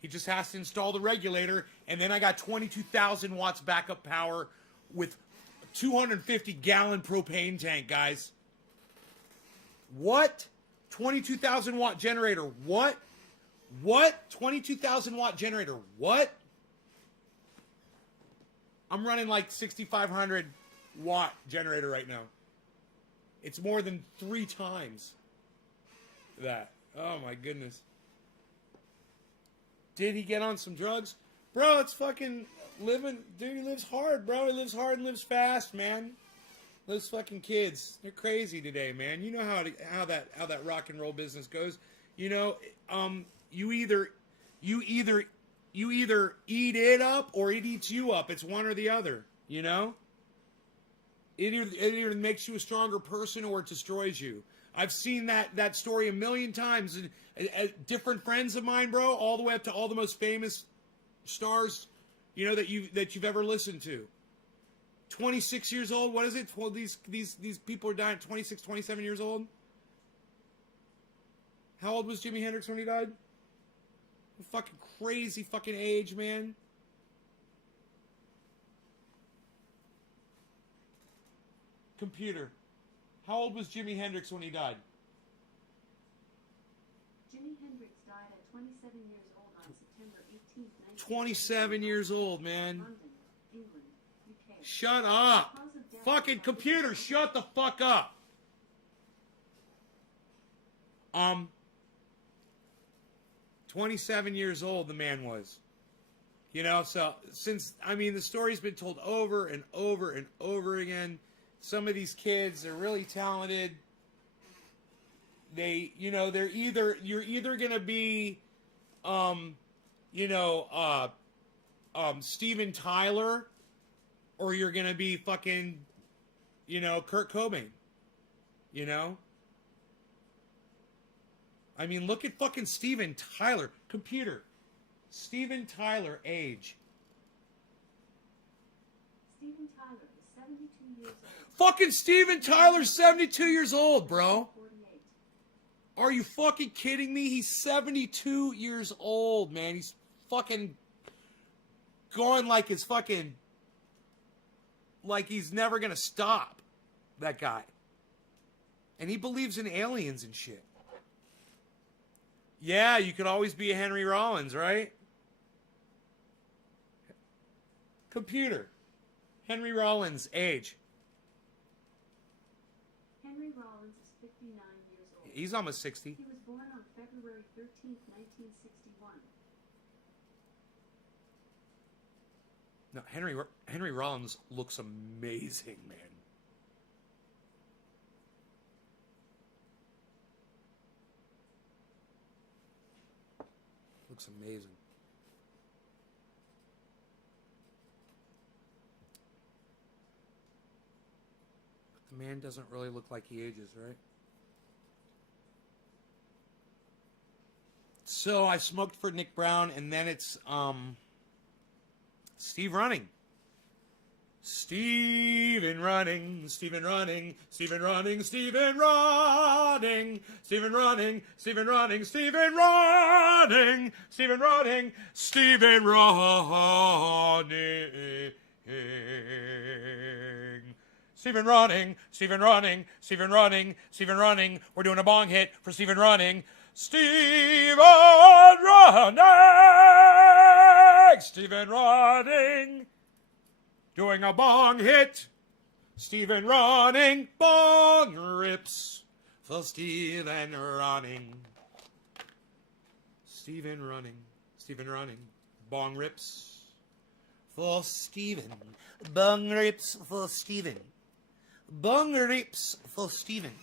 He just has to install the regulator, and then I got 22,000 watts backup power with 250-gallon propane tank, guys. What? 22,000 watt generator. What? What? 22,000 watt generator. What? I'm running like 6,500 watt generator right now. It's more than 3 times that. Oh my goodness. Did he get on some drugs? Bro, it's fucking living. Dude, he lives hard, bro. He lives hard and lives fast, man. Those fucking kids, they're crazy today, man. You know how that rock and roll business goes. You know, you either eat it up or it eats you up. It's one or the other, you know? It either makes you a stronger person or it destroys you. I've seen that story a million times. Different friends of mine, bro, all the way up to all the most famous stars, you know, that you've ever listened to. 26 years old, what is it? Well, these people are dying at 26, 27 years old. How old was Jimi Hendrix when he died? A fucking crazy fucking age, man. Computer. How old was Jimi Hendrix when he died? Jimi Hendrix died at 27 years old on September 18th, 27 years old, man. London, England, UK. Shut up. Fucking computer, shut the fuck up. 27 years old the man was. You know, so since, I mean, the story's been told over and over and over again. Some of these kids are really talented. They, you know, you're either going to be, Steven Tyler, or you're going to be fucking, Kurt Cobain. You know? I mean, look at fucking Steven Tyler. Computer. Steven Tyler, age. Steven Tyler is 72 years old. Fucking Steven Tyler's 72 years old, bro. 48. Are you fucking kidding me? He's 72 years old, man. He's fucking going like his fucking... like he's never gonna stop, that guy. And he believes in aliens and shit. Yeah, you could always be a Henry Rollins, right? Computer. Henry Rollins, age. Henry Rollins is 59 years old. He's almost 60. He was born on February 13th, 1961. No, Henry Rollins looks amazing, man. Looks amazing. But the man doesn't really look like he ages, right? So I smoked for Nick Brown, and then it's Steve Running. Steven Running, Steven Running, Steven Running, Steven Running, Steven Running, Steven Running, Steven Running, Steven Running, Steven Running. Stephen Running, Stephen Running, Stephen Running, Stephen Running. We're doing a bong hit for Stephen Running. Stephen Running! Stephen Running! Doing a bong hit. Stephen Running. Bong rips for Stephen Running. Stephen Running. Stephen Running. Bong rips for Stephen. Bong rips for Stephen. Bong rips for Stephen.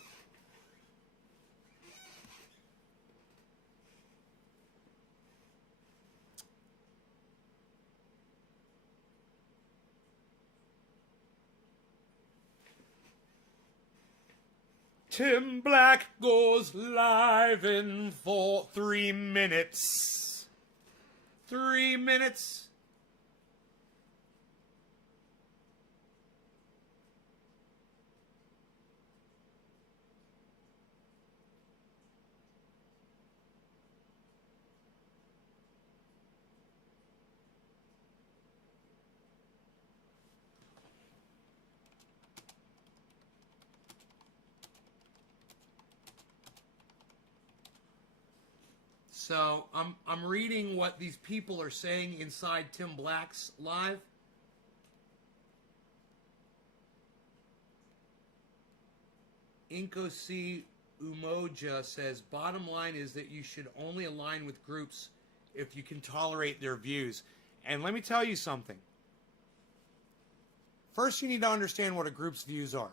Tim Black goes live in for 3 minutes. 3 minutes. So I'm reading what these people are saying inside Tim Black's live. Inkosi Umoja says, bottom line is that you should only align with groups if you can tolerate their views. And let me tell you something. First, you need to understand what a group's views are.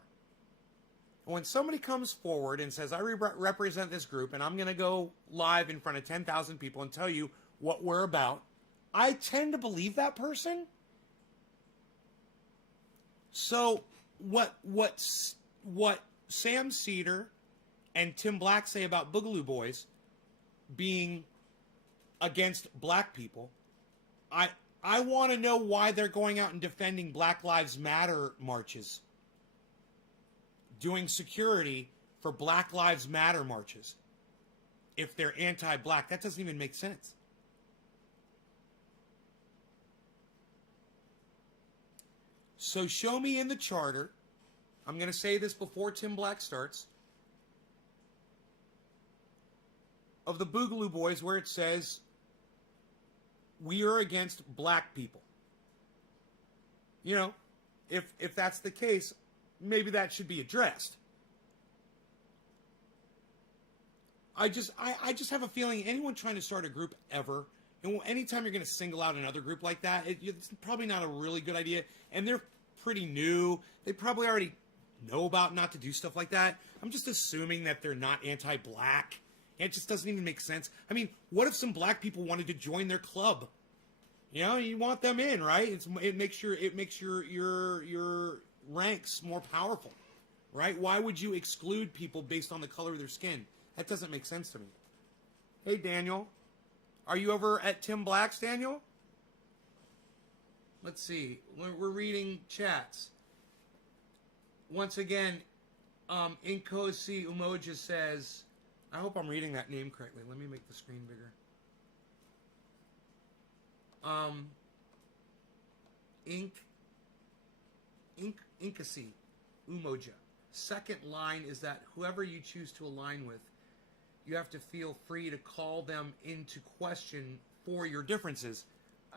When somebody comes forward and says, I represent this group and I'm going to go live in front of 10,000 people and tell you what we're about, I tend to believe that person. So what Sam Cedar and Tim Black say about Boogaloo Boys being against black people, I want to know why they're going out and defending Black Lives Matter marches. Doing security for Black Lives Matter marches. if they're anti-black. That doesn't even make sense. So show me in the charter, I'm going to say this before Tim Black starts, of the Boogaloo Boys where it says, we are against black people. You know, if that's the case, maybe that should be addressed. I just have a feeling anyone trying to start a group ever, and anytime you're going to single out another group like that, it's probably not a really good idea. And they're pretty new. They probably already know about not to do stuff like that. I'm just assuming that they're not anti-black. It just doesn't even make sense. I mean, what if some black people wanted to join their club? You know, you want them in, right? It makes your ranks more powerful, right? Why would you exclude people based on the color of their skin? That doesn't make sense to me. Hey, Daniel. Are you over at Tim Black's, Daniel? Let's see. We're reading chats. Once again, Inkosi Umoja says, I hope I'm reading that name correctly. Let me make the screen bigger. Inkasi Umoja. Second line is that whoever you choose to align with, you have to feel free to call them into question for your differences.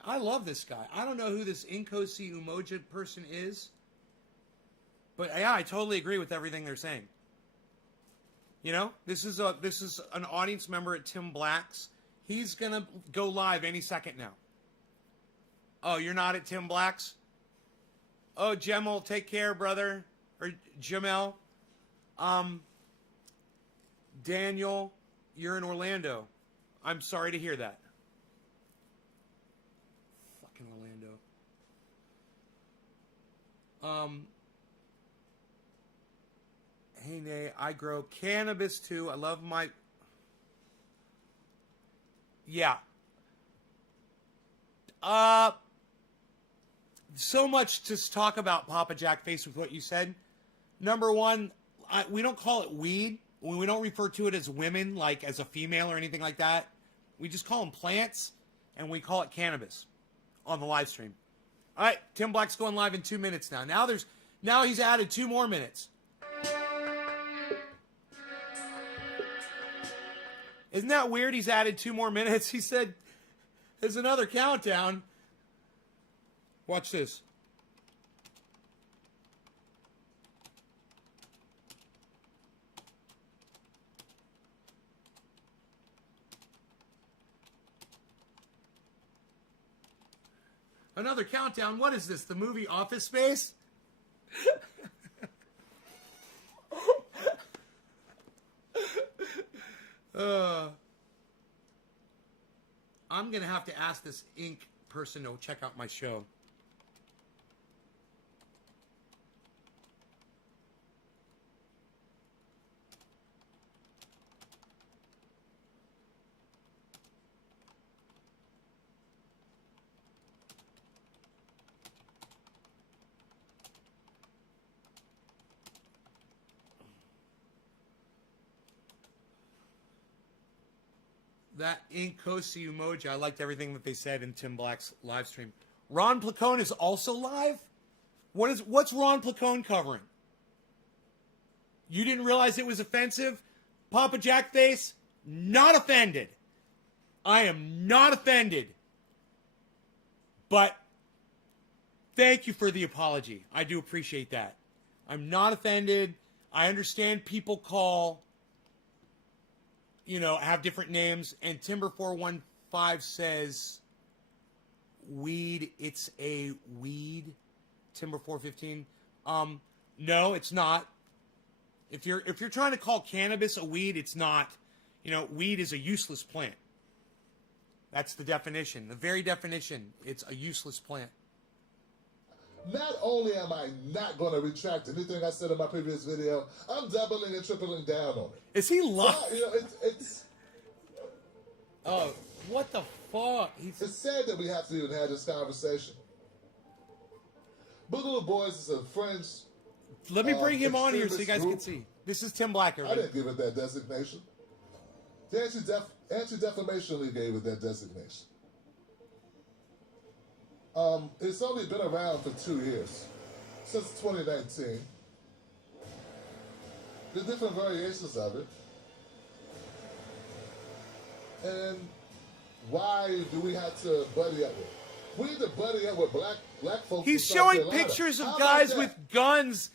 I love this guy. I don't know who this Inkosi Umoja person is, but yeah, I totally agree with everything they're saying. You know, this is an audience member at Tim Black's. He's gonna go live any second now. Oh, you're not at Tim Black's? Oh, Jamel, take care, brother. Or Jamel. Daniel, you're in Orlando. I'm sorry to hear that. Fucking Orlando. Hey, Nay, I grow cannabis too. I love my... Yeah. So much to talk about, Papa Jack Face, with what you said. Number one, we don't call it weed. We don't refer to it as women, like as a female or anything like that. We just call them plants, and we call it cannabis on the live stream. All right, Tim Black's going live in 2 minutes now. Now he's added 2 more minutes. Isn't that weird? He's added 2 more minutes. He said, there's another countdown. Watch this. Another countdown? What is this? The movie Office Space? I'm going to have to ask this ink person to check out my show. That Inkosi Umoja, I liked everything that they said in Tim Black's live stream. Ron Placone is also live? What's Ron Placone covering? You didn't realize it was offensive? Papa Jackface, not offended. I am not offended. But thank you for the apology. I do appreciate that. I'm not offended. I understand people call... have different names. And Timber415 says, weed, it's a weed. Timber415. No, it's not. If you're trying to call cannabis a weed, it's not. Weed is a useless plant. That's the definition. The very definition. It's a useless plant. Not only am I not going to retract anything I said in my previous video, I'm doubling and tripling down on it. Is he lying? It's Oh, what the fuck? It's sad that we have to even have this conversation. Boogaloo Boys is a French. Let me bring him on here so you extremist guys group. can see. This is Tim Black. I didn't give it that designation. The Anti-Defamation League gave it that designation. It's only been around for 2 years, since 2019. There's different variations of it. And why do we have to buddy up with it? We need to buddy up with black folks. He's in South showing Carolina. pictures of How guys about with that? guns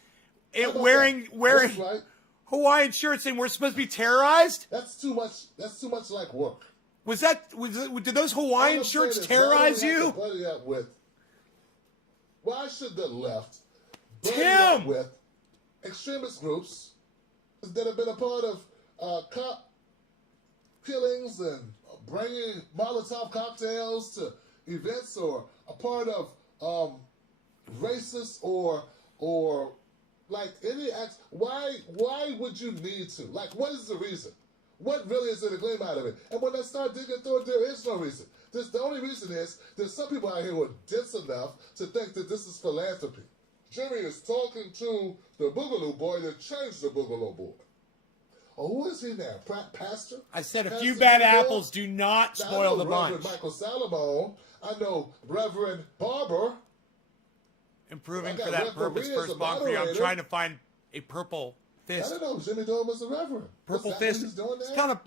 How and about wearing that? wearing That's right. Hawaiian shirts, and we're supposed to be terrorized. That's too much like work. Did those Hawaiian All I'm shirts saying is, terrorize why do we you? have to buddy up with? Why should the left buddy Tim! up with extremist groups that have been a part of cop killings and bringing Molotov cocktails to events, or a part of racist or like any act? Why would you need to? Like, what is the reason? What really is it to claim out of it? And when I start digging through it, there is no reason. The only reason is there's some people out here who are dense enough to think that this is philanthropy. Jimmy is talking to the Boogaloo Boy to change the Boogaloo Boy. Oh, who is he now? Pastor? I said a Pastor few bad Jimmy Dore? apples do not Now, I spoil know the Reverend bunch. Michael Salomon. I know Reverend Barber. Improving I got for that referee purpose. as First a bomb for you. I'm moderator. trying to find a purple I fist. don't know. Jimmy Dore was a reverend. Purple Is that fist. what he's doing It's now? kind of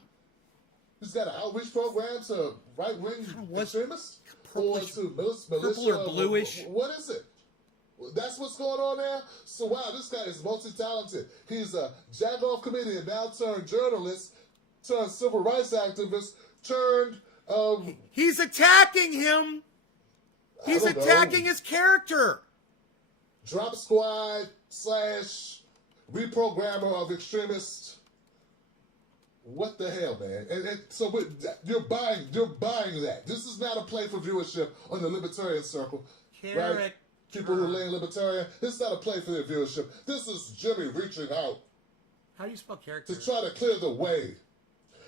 He's got an outreach program to right-wing what- extremists? Or purplish- to militia? purple or bluish. What is it? That's what's going on there? So, wow, this guy is multi-talented. He's a jack-off comedian, now turned journalist, turned civil rights activist, turned... he's attacking him. He's I don't know. attacking his character. Drop squad / reprogrammer of extremists. What the hell, man? And so you're buying that. This is not a play for viewership on the libertarian circle. Right? People who lean libertarian. This is not a play for their viewership. This is Jimmy reaching out How do you spell character? to try to clear the way.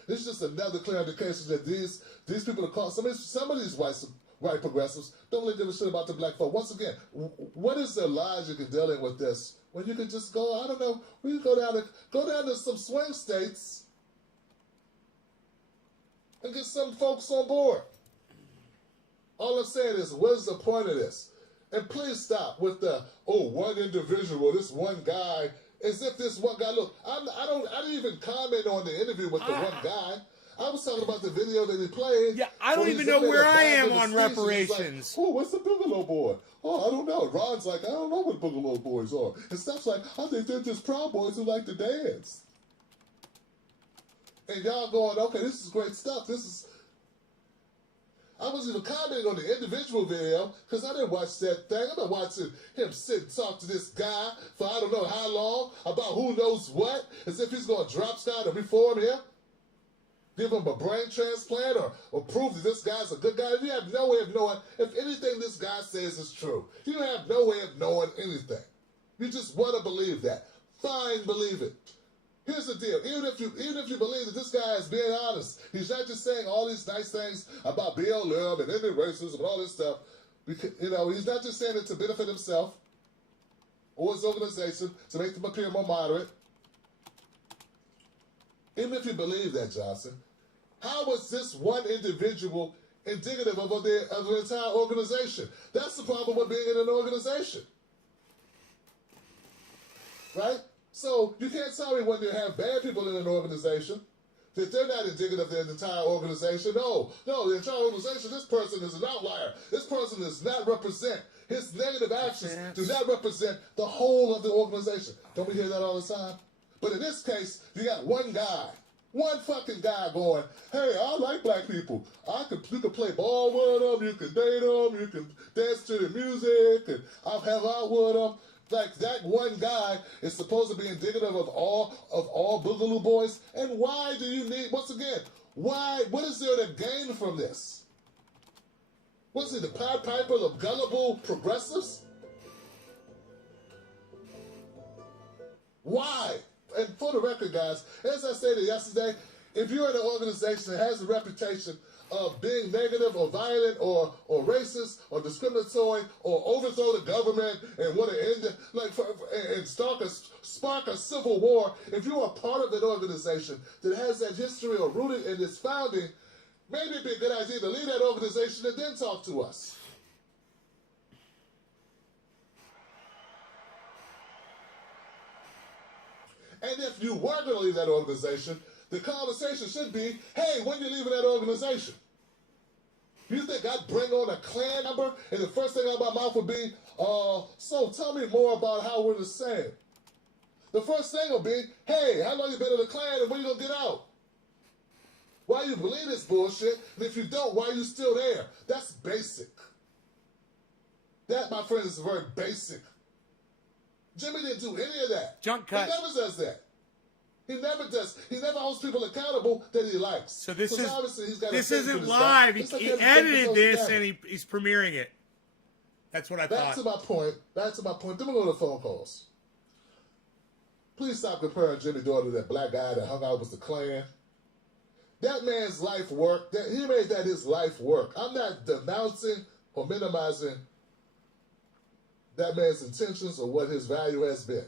This is just another clear indication that these people are called. Some of these white progressives don't really give a shit about the black folk. Once again, what is the logic in dealing with this when you can just go? I don't know. We can go down to some swing states and get some folks on board. All I'm saying is, what is the point of this? And please stop with the one individual, this one guy, as if this one guy. Look, I didn't even comment on the interview with the one guy. I was talking about the video that he played. Yeah, I don't where even he's know in there where I at am 5 on minutes speech, and he's reparations. Like, oh, what's the Boogaloo Boy? Oh, I don't know. Ron's like, I don't know what Boogaloo Boys are. And stuff's like, I think they're just Proud Boys who like to dance. And y'all going, okay, this is great stuff. I wasn't even commenting on the individual video because I didn't watch that thing. I'm not watching him sit and talk to this guy for I don't know how long about who knows what, as if he's going to drop Scott and reform him, give him a brain transplant, or prove that this guy's a good guy. You have no way of knowing if anything this guy says is true. You have no way of knowing anything. You just want to believe that. Fine, believe it. Here's the deal. Even if you believe that this guy is being honest, he's not just saying all these nice things about BLM and ending racism and all this stuff. Because, he's not just saying it to benefit himself or his organization to make them appear more moderate. Even if you believe that, Johnson, how was this one individual indicative of the entire organization? That's the problem with being in an organization, right? So you can't tell me when you have bad people in an organization that they're not indicative of the entire organization. No, the entire organization, this person is an outlier. This person does not represent, his negative actions do not represent the whole of the organization. Don't we hear that all the time? But in this case, you got one fucking guy going, hey, I like black people. You can play ball with them, you can date them, you can dance to the music, and I'll have out with them. Like, that one guy is supposed to be indicative of all Boogaloo Boys. And why do you need, once again, what is there to gain from this? What's he, the Pied Piper of gullible progressives? Why? And for the record, guys, as I stated yesterday, if you're in an organization that has a reputation of being negative or violent or racist or discriminatory or overthrow the government and want to end it, and spark spark a civil war, if you are part of an organization that has that history or rooted in its founding, maybe it'd be a good idea to leave that organization and then talk to us. And if you were going to leave that organization, the conversation should be, hey, when you leaving that organization? You think I'd bring on a clan number and the first thing out of my mouth would be, so tell me more about how we're the same. The first thing will be, hey, how long you been in the clan and when you going to get out? Why you believe this bullshit? And if you don't, why are you still there? That's basic. That, my friend, is very basic. Jimmy didn't do any of that. Junk cut. He never does that. He never does. He never holds people accountable that he likes. So this this isn't live. He edited this and he's premiering it. That's what I thought. Back to my point. Then we'll go to phone calls. Please stop comparing Jimmy Dore to that black guy that hung out with the Klan. That man's life work. He made that his life work. I'm not denouncing or minimizing that man's intentions or what his value has been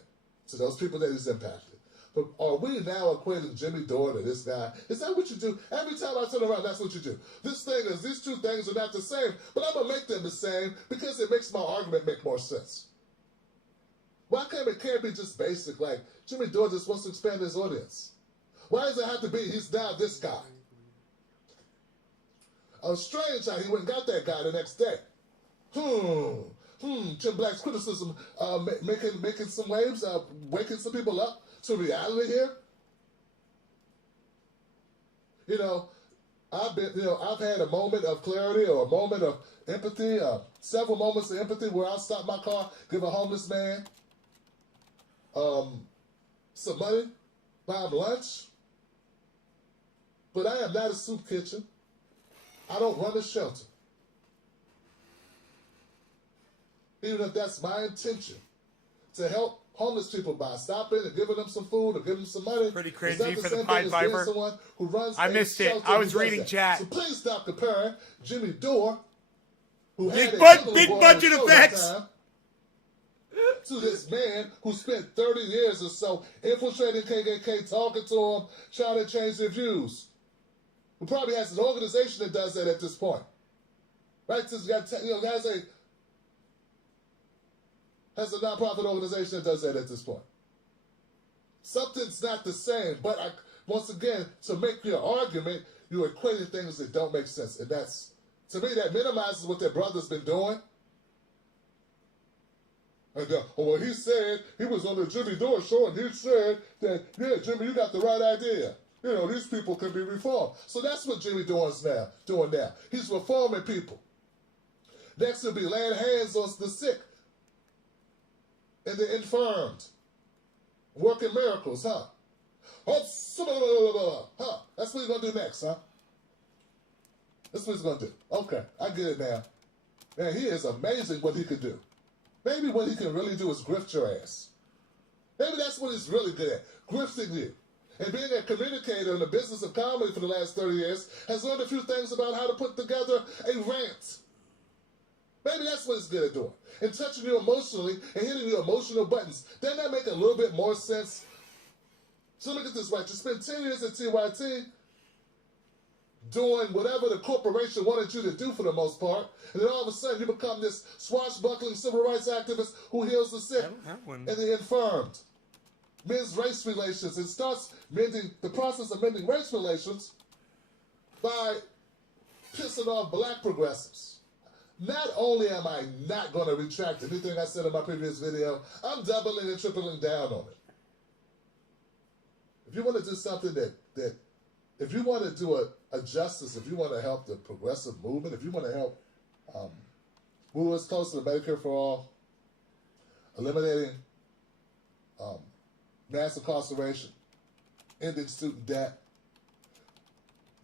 to those people that he's impacted. But are we now equating Jimmy Dore to this guy? Is that what you do? Every time I turn around, that's what you do. These two things are not the same, but I'm going to make them the same because it makes my argument make more sense. Why can't it be just basic, like Jimmy Dore just wants to expand his audience? Why does it have to be he's now this guy? Strange how he went and got that guy the next day. Jim Black's criticism making some waves, waking some people up to reality here. I've had a moment of clarity or a moment of empathy, several moments of empathy where I'll stop my car, give a homeless man some money, buy him lunch. But I am not a soup kitchen. I don't run a shelter. Even if that's my intention, to help homeless people by stopping and giving them some food or giving them some money. Pretty cringy for the Pied Piper. I missed it. I was reading chat. So please stop comparing Jimmy Dore, who had big budget effects, to this man who spent 30 years or so infiltrating KKK, talking to them, trying to change their views. Who probably has an organization that does that at this point. Right? So has a nonprofit organization that does that at this point. Something's not the same, but once again, to make your argument, you're equating things that don't make sense. And that's, to me, that minimizes what their brother's been doing. And, well, he said, he was on the Jimmy Dore show, and he said that, yeah, Jimmy, you got the right idea. These people can be reformed. So that's what Jimmy Dore's doing now. He's reforming people. Next, he'll be laying hands on the sick and the infirmed. Working miracles, huh? That's what he's going to do next, huh? That's what he's going to do. Okay, I get it now. Man, he is amazing what he can do. Maybe what he can really do is grift your ass. Maybe that's what he's really good at, grifting you. And being a communicator in the business of comedy for the last 30 years has learned a few things about how to put together a rant. Maybe that's what he's good at doing. And touching you emotionally and hitting your emotional buttons. Doesn't that make a little bit more sense? So let me get this right. You spent 10 years at TYT doing whatever the corporation wanted you to do for the most part. And then all of a sudden you become this swashbuckling civil rights activist who heals the sick and the infirmed. Mends race relations and starts the process of mending race relations by pissing off black progressives. Not only am I not going to retract anything I said in my previous video, I'm doubling and tripling down on it. If you want to do something that if you want to do a justice, if you want to help the progressive movement, if you want to help move us closer to Medicare for all, eliminating mass incarceration, ending student debt,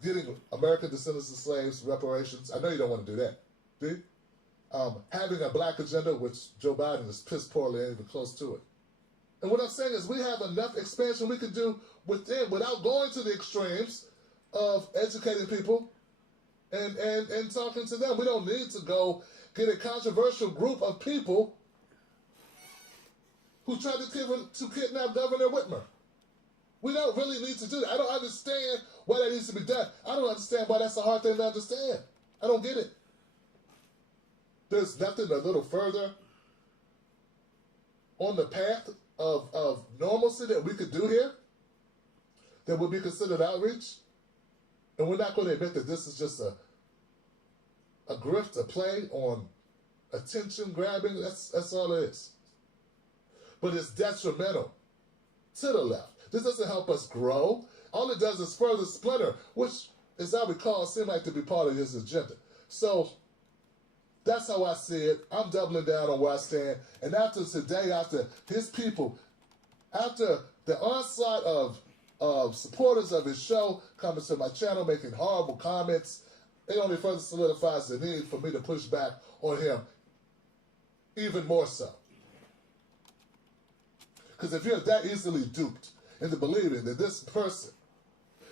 getting American descendants of slaves reparations. I know you don't want to do that, do you? Having a black agenda, which Joe Biden is piss poorly, ain't even close to it. And what I'm saying is we have enough expansion we can do within without going to the extremes of educating people and talking to them. We don't need to go get a controversial group of people who tried to kidnap Governor Whitmer. We don't really need to do that. I don't understand why that needs to be done. I don't understand why that's a hard thing to understand. I don't get it. There's nothing a little further on the path of normalcy that we could do here that would be considered outreach. And we're not going to admit that this is just a grift, a play on attention grabbing. That's all it is. But it's detrimental to the left. This doesn't help us grow. All it does is further splinter, which, as I recall, seemed like to be part of his agenda. So that's how I see it. I'm doubling down on where I stand. And after today, after his people, after the onslaught of supporters of his show coming to my channel, making horrible comments, it only further solidifies the need for me to push back on him even more so. Because if you're that easily duped into believing that this person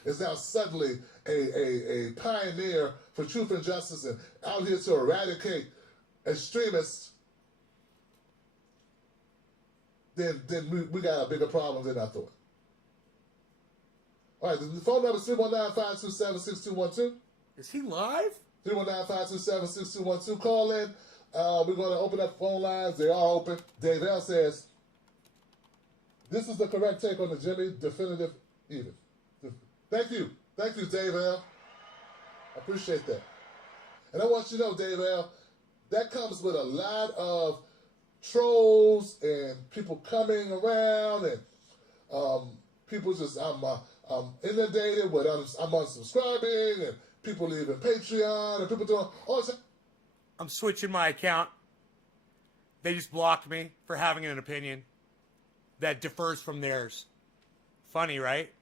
is now suddenly a pioneer for truth and justice and out here to eradicate extremists, then we got a bigger problem than I thought. All right, the phone number is 319-527-6212. Is he live? 319-527-6212. Call in. We're going to open up phone lines. They are open. Dave L says, this is the correct take on the Jimmy definitive even. Thank you. Thank you, Dave L. I appreciate that. And I want you to know, Dave L., that comes with a lot of trolls and people coming around and people just, I'm inundated with, I'm unsubscribing and people leaving Patreon and people doing all this. I'm switching my account. They just blocked me for having an opinion that differs from theirs. Funny, right?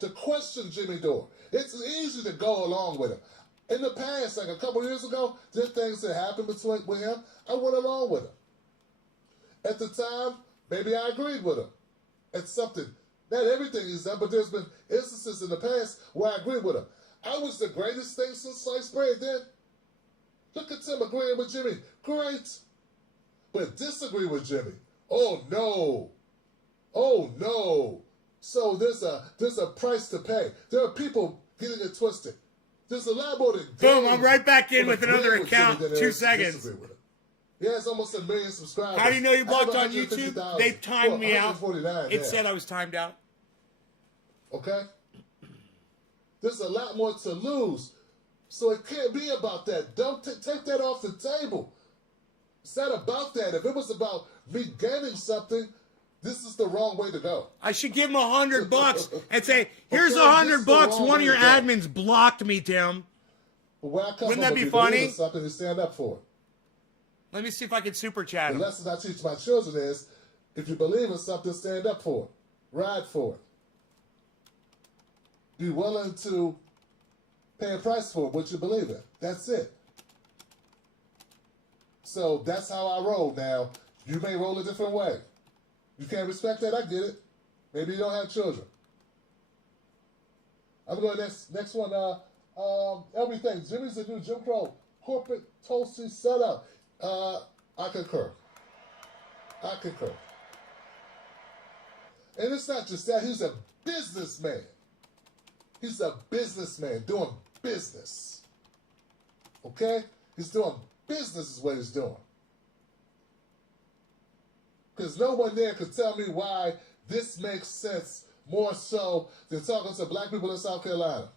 To question Jimmy Dore. It's easy to go along with him. In the past, like a couple years ago, there's things that happened with him. I went along with him. At the time, maybe I agreed with him. It's something. Not everything he's done, but there's been instances in the past where I agreed with him. I was the greatest thing since sliced bread then. Look at Tim agreeing with Jimmy. Great. But disagree with Jimmy. Oh, no. Oh, no. So there's a price to pay. There are people getting it twisted. There's a lot more than boom, I'm right back in with another account. 2 seconds. Yeah, it's almost 1 million subscribers. How do you know you blocked on YouTube? They timed me out. It said I was timed out. Okay? There's a lot more to lose. So it can't be about that. Don't take that off the table. It's not about that. If it was about me gaining something, this is the wrong way to go. I should give him $100 and say, here's $100. One of your admins blocked me, Tim. Wouldn't that be funny? Something to stand up for. Let me see if I can super chat him. The lesson I teach my children is, if you believe in something, stand up for it. Ride for it. Be willing to pay a price for what you believe in. That's it. So that's how I roll now. You may roll a different way. You can't respect that, I get it. Maybe you don't have children. I'm going next one. Everything. Jimmy's the new Jim Crow. Corporate toasty setup. I concur. I concur. And it's not just that. He's a businessman. He's a businessman doing business. Okay? He's doing business is what he's doing. Because no one there could tell me why this makes sense more so than talking to black people in South Carolina.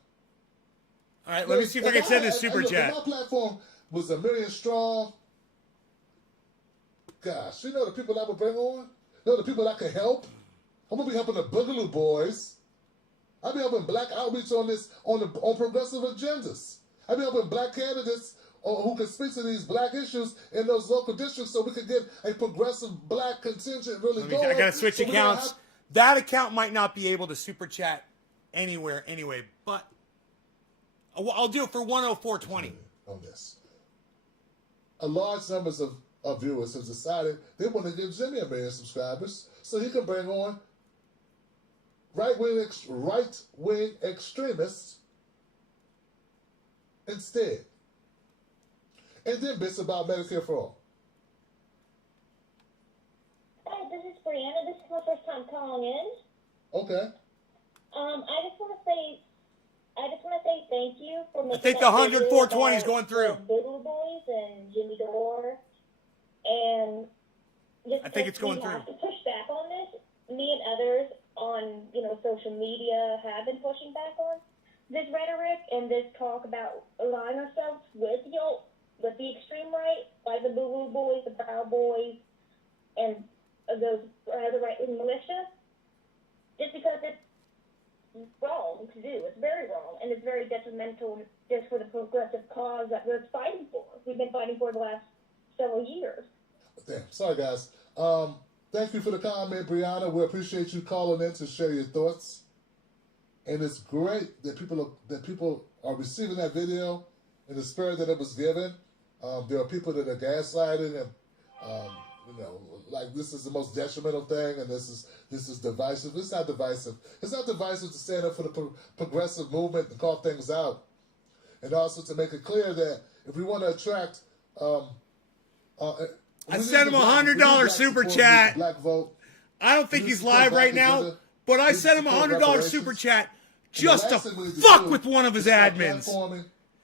All right, let me see if I can send this super chat. If my platform was 1 million strong, gosh, you know the people I would bring on? You know the people I could help? I'm going to be helping the Boogaloo Boys. I'll be helping black outreach on progressive agendas. I'll be helping black candidates who can speak to these black issues in those local districts so we can get a progressive black contingent really going. I got to switch accounts. That account might not be able to super chat anywhere anyway, but I'll do it for 104.20. On this. A large numbers of viewers have decided they want to give Jimmy 1 million subscribers so he can bring on right-wing extremists instead. And then bits about Medicare for all. Brianna. This is my first time calling in. Okay. I just want to say thank you for making I think the that 100 video 420 is about going through. the Boogaloo Boys and Jimmy Dore, and just I think it's going we through. have to push back on this. Me and others on social media have been pushing back on this rhetoric and this talk about aligning ourselves with the extreme right, like the Boogaloo Boys, the Proud Boys, and those the right-wing militia, just because it's wrong to do. It's very wrong, and it's very detrimental just for the progressive cause that we're fighting for. We've been fighting for the last several years. Damn. Sorry, guys. Thank you for the comment, Brianna. We appreciate you calling in to share your thoughts. And it's great that people are receiving that video in the spirit that it was given. There are people that are gaslighting and like this is the most detrimental thing, and this is divisive. It's not divisive. It's not divisive to stand up for the progressive movement and call things out, and also to make it clear that if we want to attract, I sent him $100 super chat. Black vote. I don't think he's live right now, but I sent him $100 super chat just to fuck with one of his admins.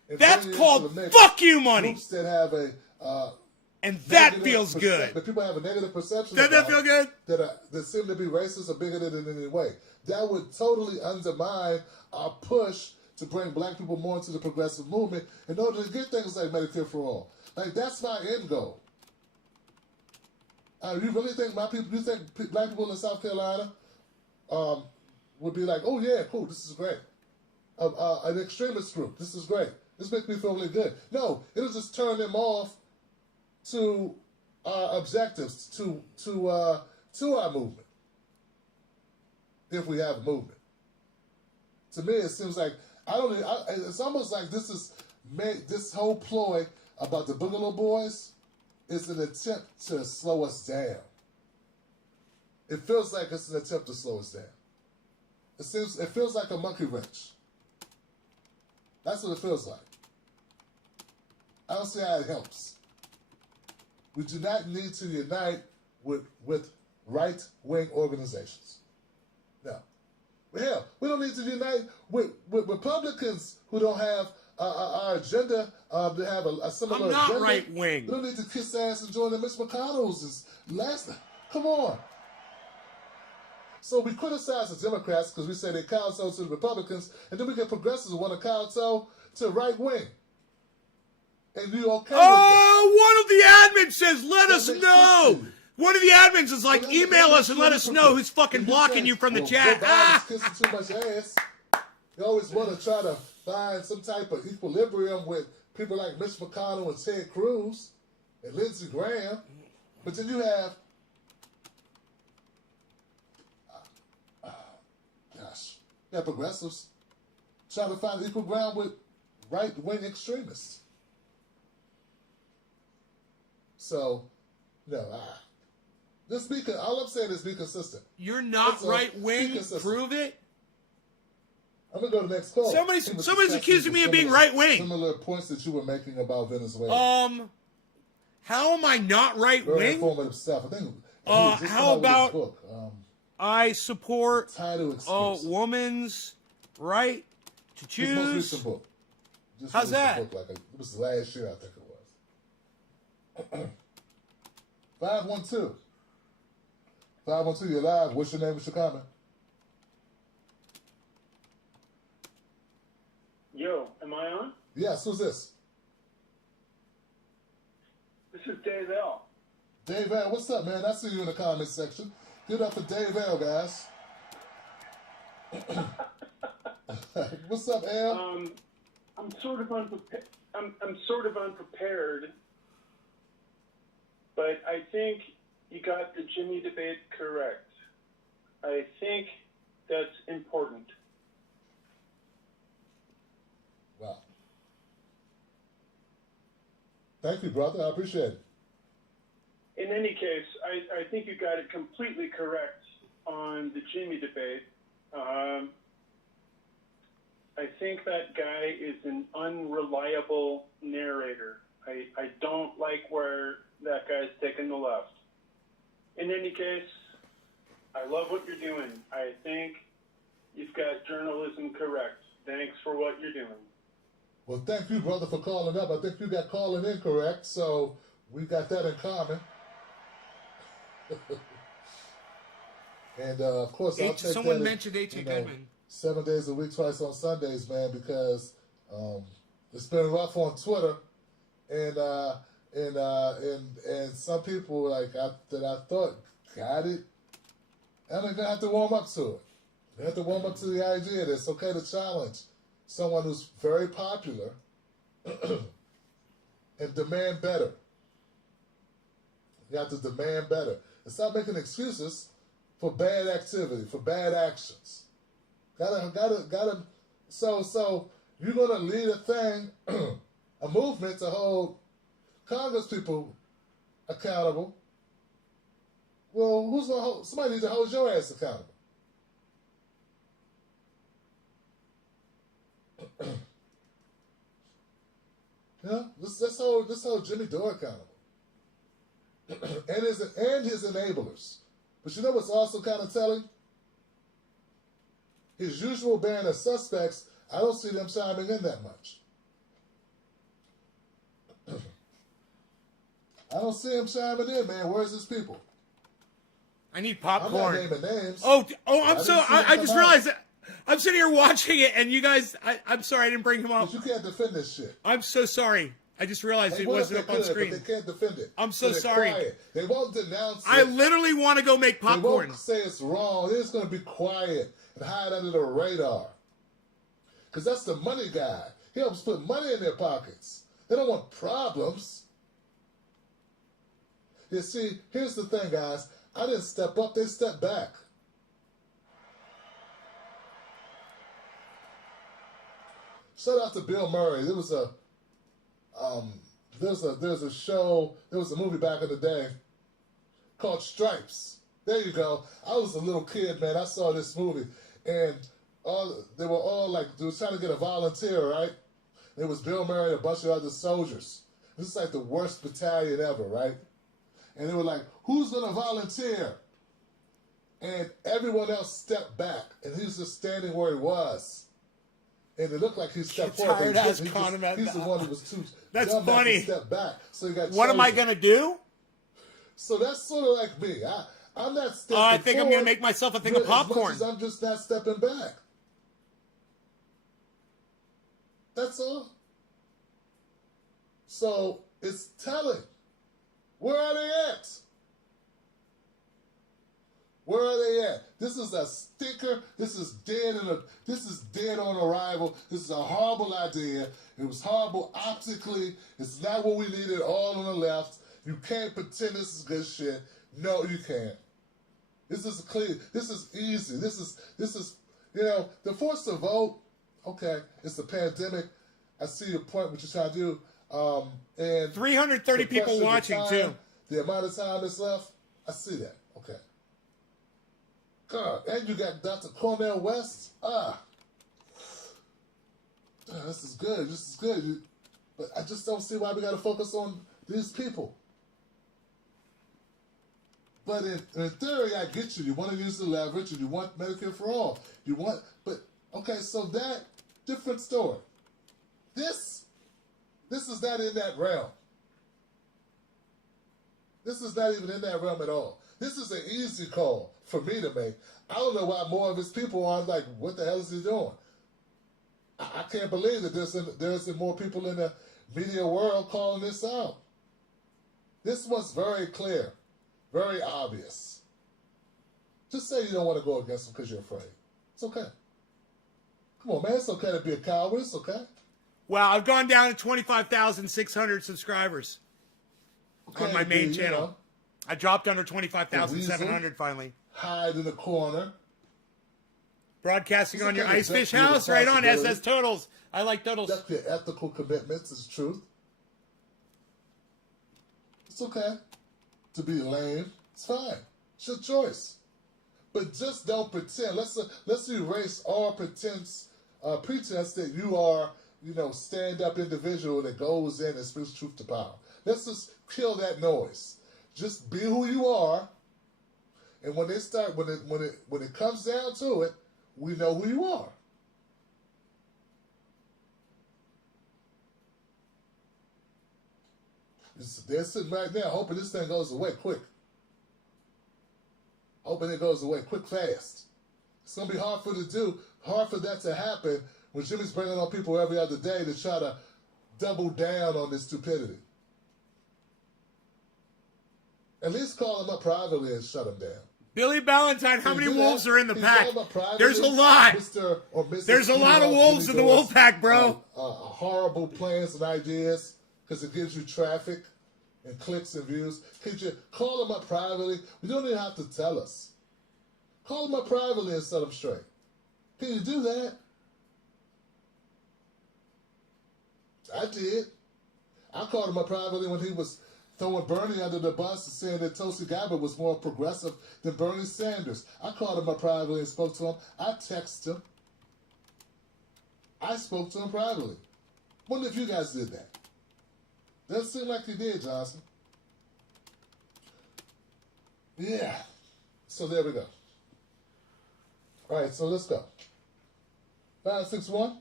That's called fuck you money. Groups that have a and that feels good. But people have a negative perception. Doesn't that feel good? That seem to be racist or bigoted in any way. That would totally undermine our push to bring black people more into the progressive movement in order to get things like Medicare for all. Like, that's my end goal. You really think black people in South Carolina would be like, oh yeah, cool, this is great. An extremist group, this is great. This makes me feel really good. No, it'll just turn them off to our objectives, to our movement, if we have a movement. To me, it seems like it's almost like this whole ploy about the Boogaloo Boys is an attempt to slow us down. It feels like it's an attempt to slow us down. It feels like a monkey wrench. That's what it feels like. I don't see how it helps. We do not need to unite with right-wing organizations. No. Hell, we don't need to unite with Republicans who don't have our agenda, to have a similar agenda. I'm not right-wing. We don't need to kiss ass and join the Mitch McConnells. Come on. So we criticize the Democrats because we say they kowtow to the Republicans, and then we get progressives who want to kowtow to right-wing. And you okay with that? One of the admins says, let us know. One of the admins is like, email us and let us know who's fucking blocking you from the chat. Kissing too much ass. You always want to try to find some type of equilibrium with people like Mitch McConnell and Ted Cruz and Lindsey Graham. But then you have, progressives trying to find equal ground with right-wing extremists. So, no, all I'm saying is be consistent. You're not right-wing? Prove it. I'm going to go to the next call. Somebody's accusing me of being right-wing. Similar points that you were making about Venezuela. How am I not right-wing? Very informative stuff. I think. How about I support a woman's right to choose? His most recent book. How's that? It was last year, I think it was. 512. 512, you're live. What's your name? What's your comment? Yo, am I on? Yes, who's this? This is Dave L. Dave L, what's up, man? I see you in the comment section. Give it up for Dave L, guys. What's up, L? I'm sort of unprepared. I'm sort of unprepared, but I think you got the Jimmy debate correct. I think that's important. Wow. Thank you, brother. I appreciate it. In any case, I think you got it completely correct on the Jimmy debate. I think that guy is an unreliable narrator. I don't like where that guy's taken the left. In any case, I love what you're doing. I think you've got journalism correct. Thanks for what you're doing. Well, thank you, brother, for calling up. I think you got calling in correct, so we got that in common. And of course, I'll take someone that. mentioned H.A. Goodman. 7 days a week, twice on Sundays, man, because it's been rough on Twitter, and some people that I thought got it, and they're gonna have to warm up to it. They have to warm up to the idea that it's okay to challenge someone who's very popular and demand better. You have to demand better and stop making excuses for bad activity, for bad actions. Gotta. So you're gonna lead a thing, a movement to hold Congress people accountable. Well, who's gonna hold? Somebody needs to hold your ass accountable. Let's hold Jimmy Dore accountable, and his enablers. But you know what's also kind of telling? His usual band of suspects, I don't see them chiming in that much. I don't see him chiming in, man. Where's his people? I need I'm popcorn. not naming names. I just realized that I'm sitting here watching it, and you guys, I'm sorry I didn't bring him up. But you can't defend this shit. I'm so sorry. I just realized it What if wasn't they up on could, screen. But they can't defend it. I'm so they're sorry. Quiet. They won't denounce it. I literally want to go make They popcorn. won't say it's wrong. They're just going to be quiet and hide under the radar. Because that's the money guy. He helps put money in their pockets. They don't want problems. You see, here's the thing, guys. I didn't step up. They stepped back. Shout out to Bill Murray. There was a show. There was a movie back in the day called Stripes. There you go. I was a little kid, man. I saw this movie, and they were trying to get a volunteer, right? It was Bill Murray and a bunch of other soldiers. This is like the worst battalion ever, right? And they were like, "Who's gonna volunteer?" And everyone else stepped back, and he was just standing where he was. And it looked like he stepped forward. But he's the one who was too That's dumb funny. to step back. So he got What am I chosen. gonna do? So that's sort of like me. I'm not stepping I think I'm forward, gonna make myself a thing of as much popcorn. as I'm just not stepping back. That's all. So it's telling. Where are they at? Where are they at? This is a stinker. This is dead on arrival. This is a horrible idea. It was horrible optically. It's not what we needed all on the left. You can't pretend this is good shit. No, you can't. This is clear. This is easy. This is the force to vote. Okay, it's a pandemic. I see your point, what you're trying to do. And 330 the people pressure, the watching time, too. The amount of time that's left, I see that. Okay. God, and you got Dr. Cornel West. This is good. This is good. But I just don't see why we got to focus on these people. But in theory, I get you. You want to use the leverage, and you want Medicare for all. Okay, so that different story. This is not in that realm. This is not even in that realm at all. This is an easy call for me to make. I don't know why more of his people are like, what the hell is he doing? I can't believe that there's more people in the media world calling this out. This was very clear, very obvious. Just say you don't want to go against him because you're afraid. It's okay. Come on, man. It's okay to be a coward. It's okay. Wow, I've gone down to 25,600 subscribers on my main channel. I dropped under 25,700 finally. Hide in the corner. Broadcasting It's on your okay to Ice Fish duck your House, right on SS responsibility. Totals. I like Totals. That's your ethical commitments, is truth. It's okay to be lame. It's fine. It's your choice. But just don't pretend. Let's erase all pretense that you are, stand-up individual that goes in and speaks truth to power. Let's just kill that noise. Just be who you are And when it comes down to it, we know who you are. They're sitting right now hoping this thing goes away quick. Hoping it goes away quick, fast. It's going to be hard for that to happen when Jimmy's bringing on people every other day to try to double down on this stupidity. At least call him up privately and shut him down. Billy Ballantyne, how many wolves are in the pack? Privately, There's a lot. Mr. or Mrs. There's a lot of wolves in the wolf pack, bro. Horrible plans and ideas because it gives you traffic and clicks and views. Could you call him up privately? You don't even have to tell us. Call him up privately and set him straight. Can you do that? I did. I called him up privately when he was throwing Bernie under the bus and saying that Tulsi Gabbard was more progressive than Bernie Sanders. I called him up privately and spoke to him. I texted him. I spoke to him privately. Wonder if you guys did that. Doesn't seem like you did, Johnson. Yeah. So there we go. All right, so let's go. 561.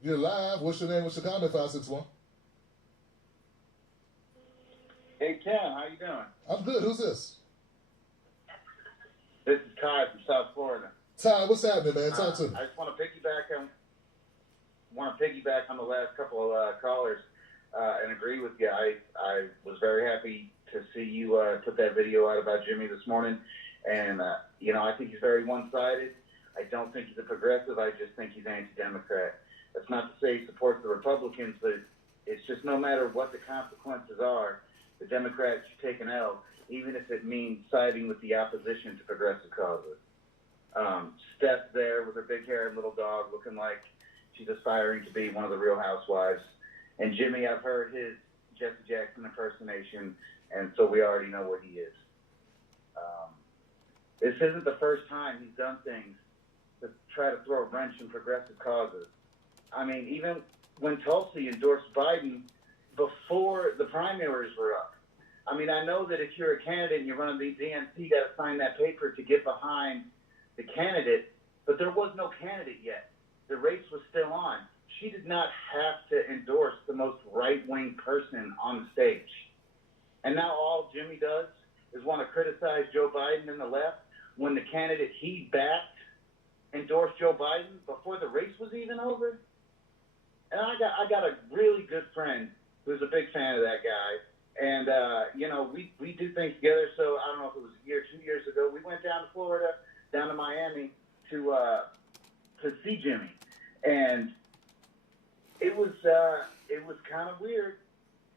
You're live. What's your name? What's your comment? 561. Hey, Ken, how you doing? I'm good. Who's this? This is Ty from South Florida. Ty, what's happening, man? Talk to me. I just want to piggyback on the last couple of callers and agree with you. I was very happy to see you put that video out about Jimmy this morning, and I think he's very one-sided. I don't think he's a progressive. I just think he's anti-Democrat. That's not to say he supports the Republicans, but it's just no matter what the consequences are, the Democrats should take an L, even if it means siding with the opposition to progressive causes. Steph there with her big hair and little dog looking like she's aspiring to be one of the Real Housewives. And Jimmy, I've heard his Jesse Jackson impersonation, and so we already know what he is. This isn't the first time he's done things to try to throw a wrench in progressive causes. I mean, even when Tulsi endorsed Biden before the primaries were up. I mean, I know that if you're a candidate and you're running the DNC, you got to sign that paper to get behind the candidate, but there was no candidate yet. The race was still on. She did not have to endorse the most right-wing person on the stage. And now all Jimmy does is want to criticize Joe Biden and the left when the candidate he backed endorsed Joe Biden before the race was even over. And I got a really good friend who's a big fan of that guy. And, we do things together. So I don't know if it was a year, 2 years ago, we went down to Florida, down to Miami to see Jimmy. And it was kind of weird.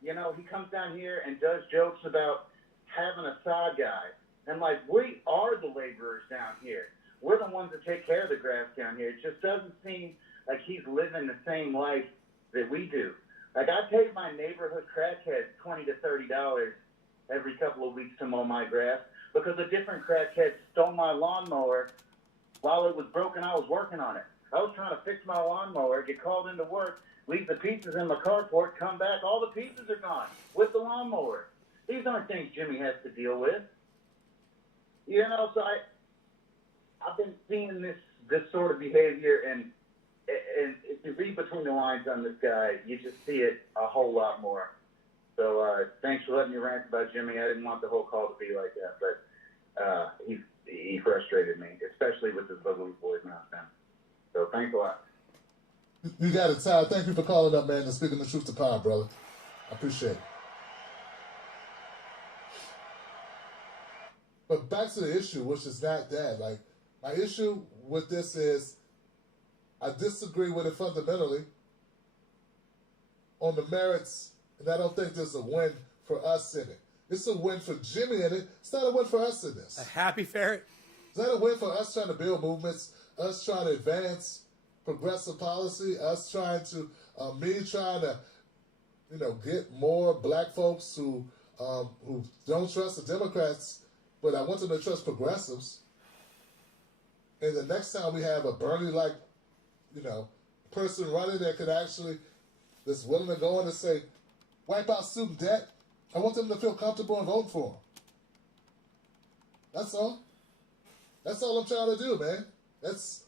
He comes down here and does jokes about having a side guy. And like, we are the laborers down here. We're the ones that take care of the grass down here. It just doesn't seem like he's living the same life that we do. Like, I pay my neighborhood crackhead $20 to $30 every couple of weeks to mow my grass because a different crackhead stole my lawnmower while it was broken. I was working on it. I was trying to fix my lawnmower, get called into work, leave the pieces in my carport, come back, all the pieces are gone with the lawnmower. These aren't things Jimmy has to deal with. So I've been seeing this sort of behavior, and if you read between the lines on this guy, you just see it a whole lot more. So thanks for letting me rant about Jimmy. I didn't want the whole call to be like that, but he frustrated me, especially with his Bugly Boys nonsense. So thanks a lot. You got it, Ty. Thank you for calling up, man, and speaking the truth to power, brother. I appreciate it. But back to the issue, which is not that. Like, my issue with this is I disagree with it fundamentally on the merits, and I don't think there's a win for us in it. It's a win for Jimmy in it. It's not a win for us in this. A happy ferret? It's not a win for us trying to build movements, us trying to advance progressive policy, us trying to, get more black folks who don't trust the Democrats, but I want them to trust progressives. And the next time we have a Bernie-like, person running that could actually, that's willing to go in and say, wipe out student debt, I want them to feel comfortable and vote for him. That's all. That's all I'm trying to do, man. That's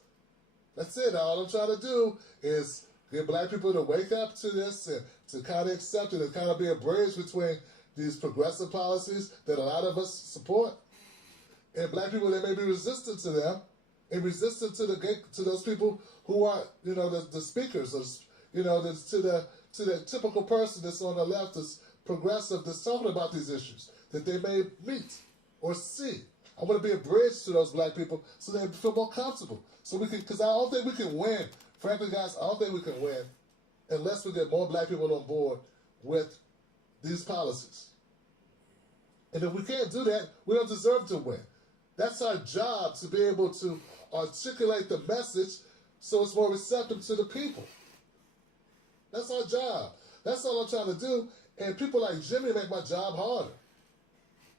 it. All I'm trying to do is get black people to wake up to this and to kind of accept it and kind of be a bridge between these progressive policies that a lot of us support and black people that may be resistant to them and resistant to those people who are, the speakers, to the typical person that's on the left, that's progressive, that's talking about these issues that they may meet or see. I want to be a bridge to those black people so they feel more comfortable. So we can, because I don't think we can win. Frankly, guys, I don't think we can win unless we get more black people on board with these policies. And if we can't do that, we don't deserve to win. That's our job, to be able to articulate the message so it's more receptive to the people. That's our job. That's all I'm trying to do. And people like Jimmy make my job harder.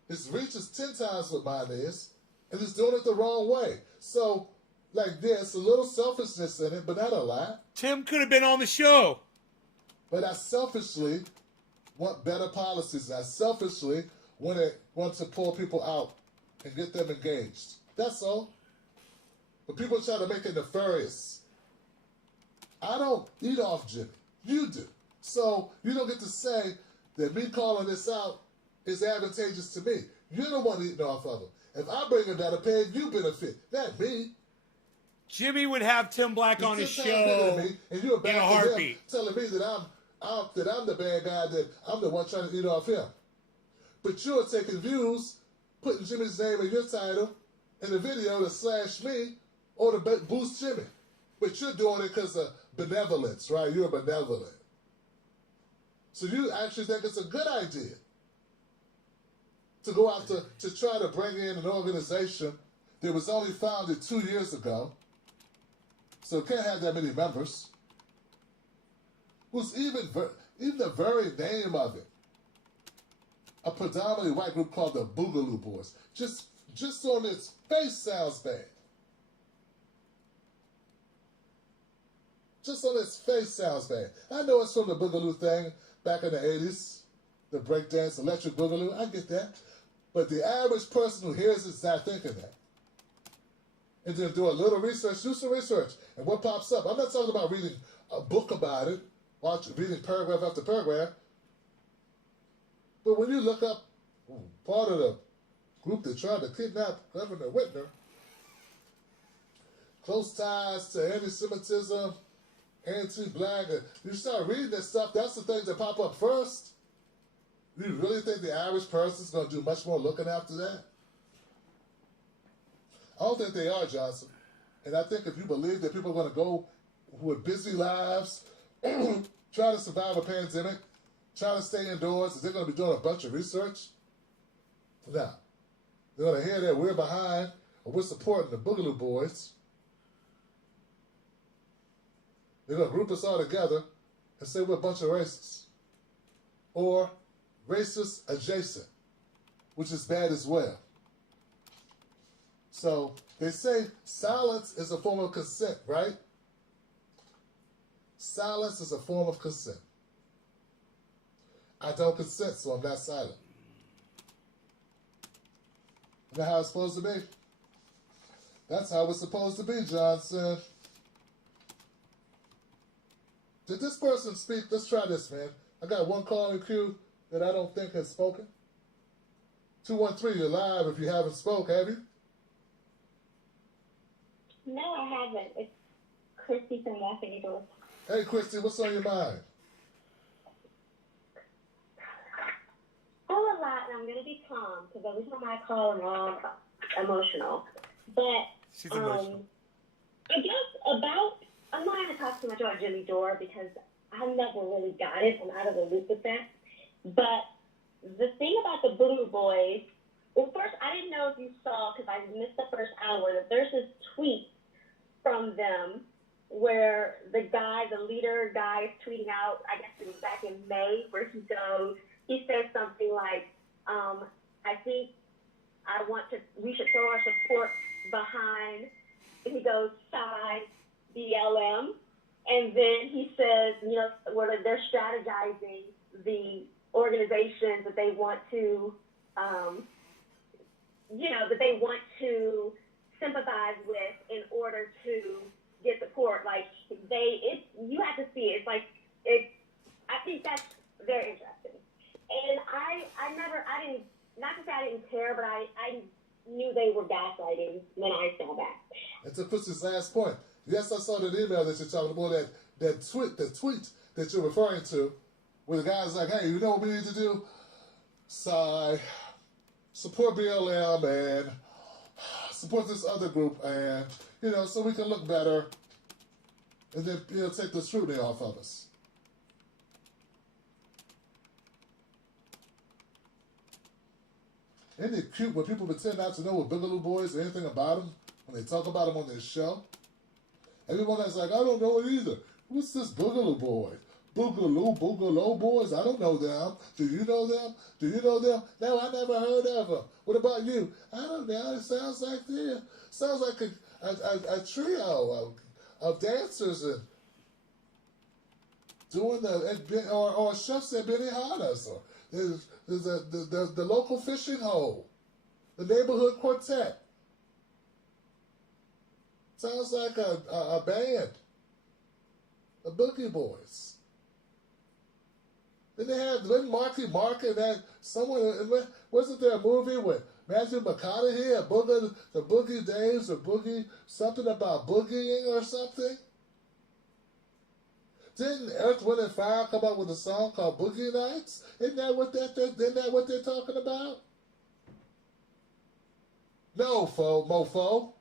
His reach is 10 times what mine is, and he's doing it the wrong way. So, there's a little selfishness in it, but not a lot. Tim could have been on the show. But I selfishly want better policies. I selfishly want to pull people out and get them engaged. That's all. But people try to make it nefarious. I don't eat off Jimmy. You do. So you don't get to say that me calling this out is advantageous to me. You're the one eating off of him. If I bring a better pay, you benefit. Not me. Jimmy would have Tim Black on his He's 10 show times better than me, and you're in a heartbeat. telling me that I'm the bad guy, that I'm the one trying to eat off him. But you're taking views, putting Jimmy's name in your title in the video to slash me or to boost Jimmy. But you're doing it because of benevolence, right? You're benevolent. So you actually think it's a good idea to go out to try to bring in an organization that was only founded 2 years ago, so it can't have that many members, who's even the very name of it, a predominantly white group called the Boogaloo Boys. Just on its face sounds bad. Just on its face sounds bad. I know it's from the Boogaloo thing back in the 80s, the breakdance, electric boogaloo. I get that. But the average person who hears it is not thinking that. And then do a little research, do some research, and what pops up. I'm not talking about reading a book about it, reading paragraph after paragraph. But when you look up part of the group that tried to kidnap Governor Whitmer, close ties to anti-Semitism, anti-black, you start reading this stuff, that's the things that pop up first. You really think the average person's going to do much more looking after that? I don't think they are, Johnson. And I think if you believe that people are going to go with busy lives, try to survive a pandemic, try to stay indoors, is they're going to be doing a bunch of research? No. They're going to hear that we're behind, or we're supporting the Boogaloo Boys. They're going to group us all together and say we're a bunch of racists. Or racist adjacent, which is bad as well. So they say silence is a form of consent, right? Silence is a form of consent. I don't consent, so I'm not silent. Isn't that how it's supposed to be? That's how it's supposed to be, Johnson. Did this person speak? Let's try this, man. I got one call in queue that I don't think has spoken. 213, you're live if you haven't spoke, have you? No, I haven't. It's Christy from Los Angeles. Hey, Christy, what's on your mind? A lot, and I'm going to be calm, because every time I call, I'm all emotional. But, She's emotional. I guess I'm not going to talk too much about Jimmy Dore, because I never really got it. I'm out of the loop with that. But the thing about the Blue Boys, well, first, I didn't know if you saw, because I missed the first hour, that there's this tweet from them where the leader guy is tweeting out, I guess it was back in May, where he says something like, I think we should throw our support behind, and he goes, side BLM, and then he says, where they're strategizing the organizations that they want to, that they want to sympathize with in order to get support. Like you have to see it. It's like I think that's very interesting. And I didn't, not to say I didn't care, but I knew they were gaslighting when I saw that. And to push this last point, yes, I saw that email that you're talking about, that tweet that you're referring to, where the guy's like, hey, you know what we need to do? Sigh, support BLM and support this other group, and, so we can look better, and then, take the scrutiny off of us. Isn't it cute when people pretend not to know what Boogaloo Boys or anything about them when they talk about them on their show? Everyone that's like, I don't know it either. What's this Boogaloo Boy? Boogaloo Boys? I don't know them. Do you know them? Do you know them? No, I never heard of them. What about you? I don't know. It sounds like this. Sounds like a trio of dancers and doing or chefs at Benihana's, or there's the local fishing hole, the neighborhood quartet. Sounds like a band, the Boogie Boys. Then they had Marky Mark and that someone, wasn't there a movie with Matthew McConaughey, the Boogie Days, or Boogie, something about boogieing or something? Didn't Earth, Wind and Fire come up with a song called Boogie Nights? Isn't that what they're talking about? No, mofo.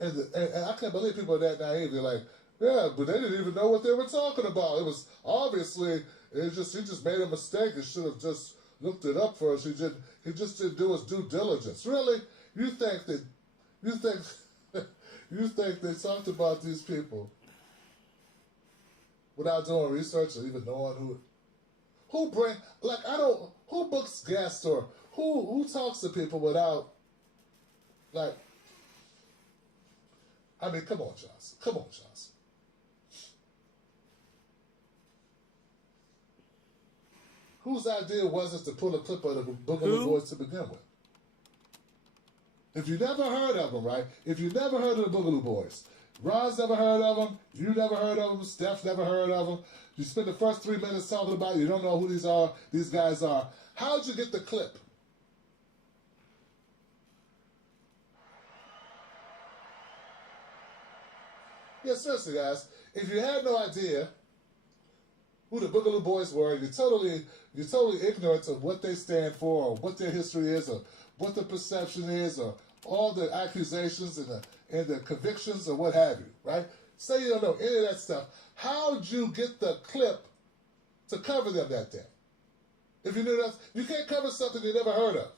And I can't believe people are that naive. They're like, yeah, but they didn't even know what they were talking about. It was obviously, he just made a mistake. He should have just looked it up first. He just didn't do his due diligence. Really? You think they talked about these people without doing research or even knowing who books guests, or who talks to people without, like, I mean, come on, Johnson. Whose idea was it to pull a clip of the Boogaloo Boys to begin with? If you never heard of them, right? If you never heard of the Boogaloo Boys, Ron's never heard of them, you never heard of them, Steph never heard of them, you spend the first 3 minutes talking about it, you don't know who these guys are. How'd you get the clip? Yeah, seriously, guys, if you had no idea who the Boogaloo Boys were, you're totally ignorant of what they stand for, or what their history is, or what the perception is, or all the accusations and the convictions, or what have you, right? Say you don't know any of that stuff. How'd you get the clip to cover them that day? If you knew that, you can't cover something you never heard of.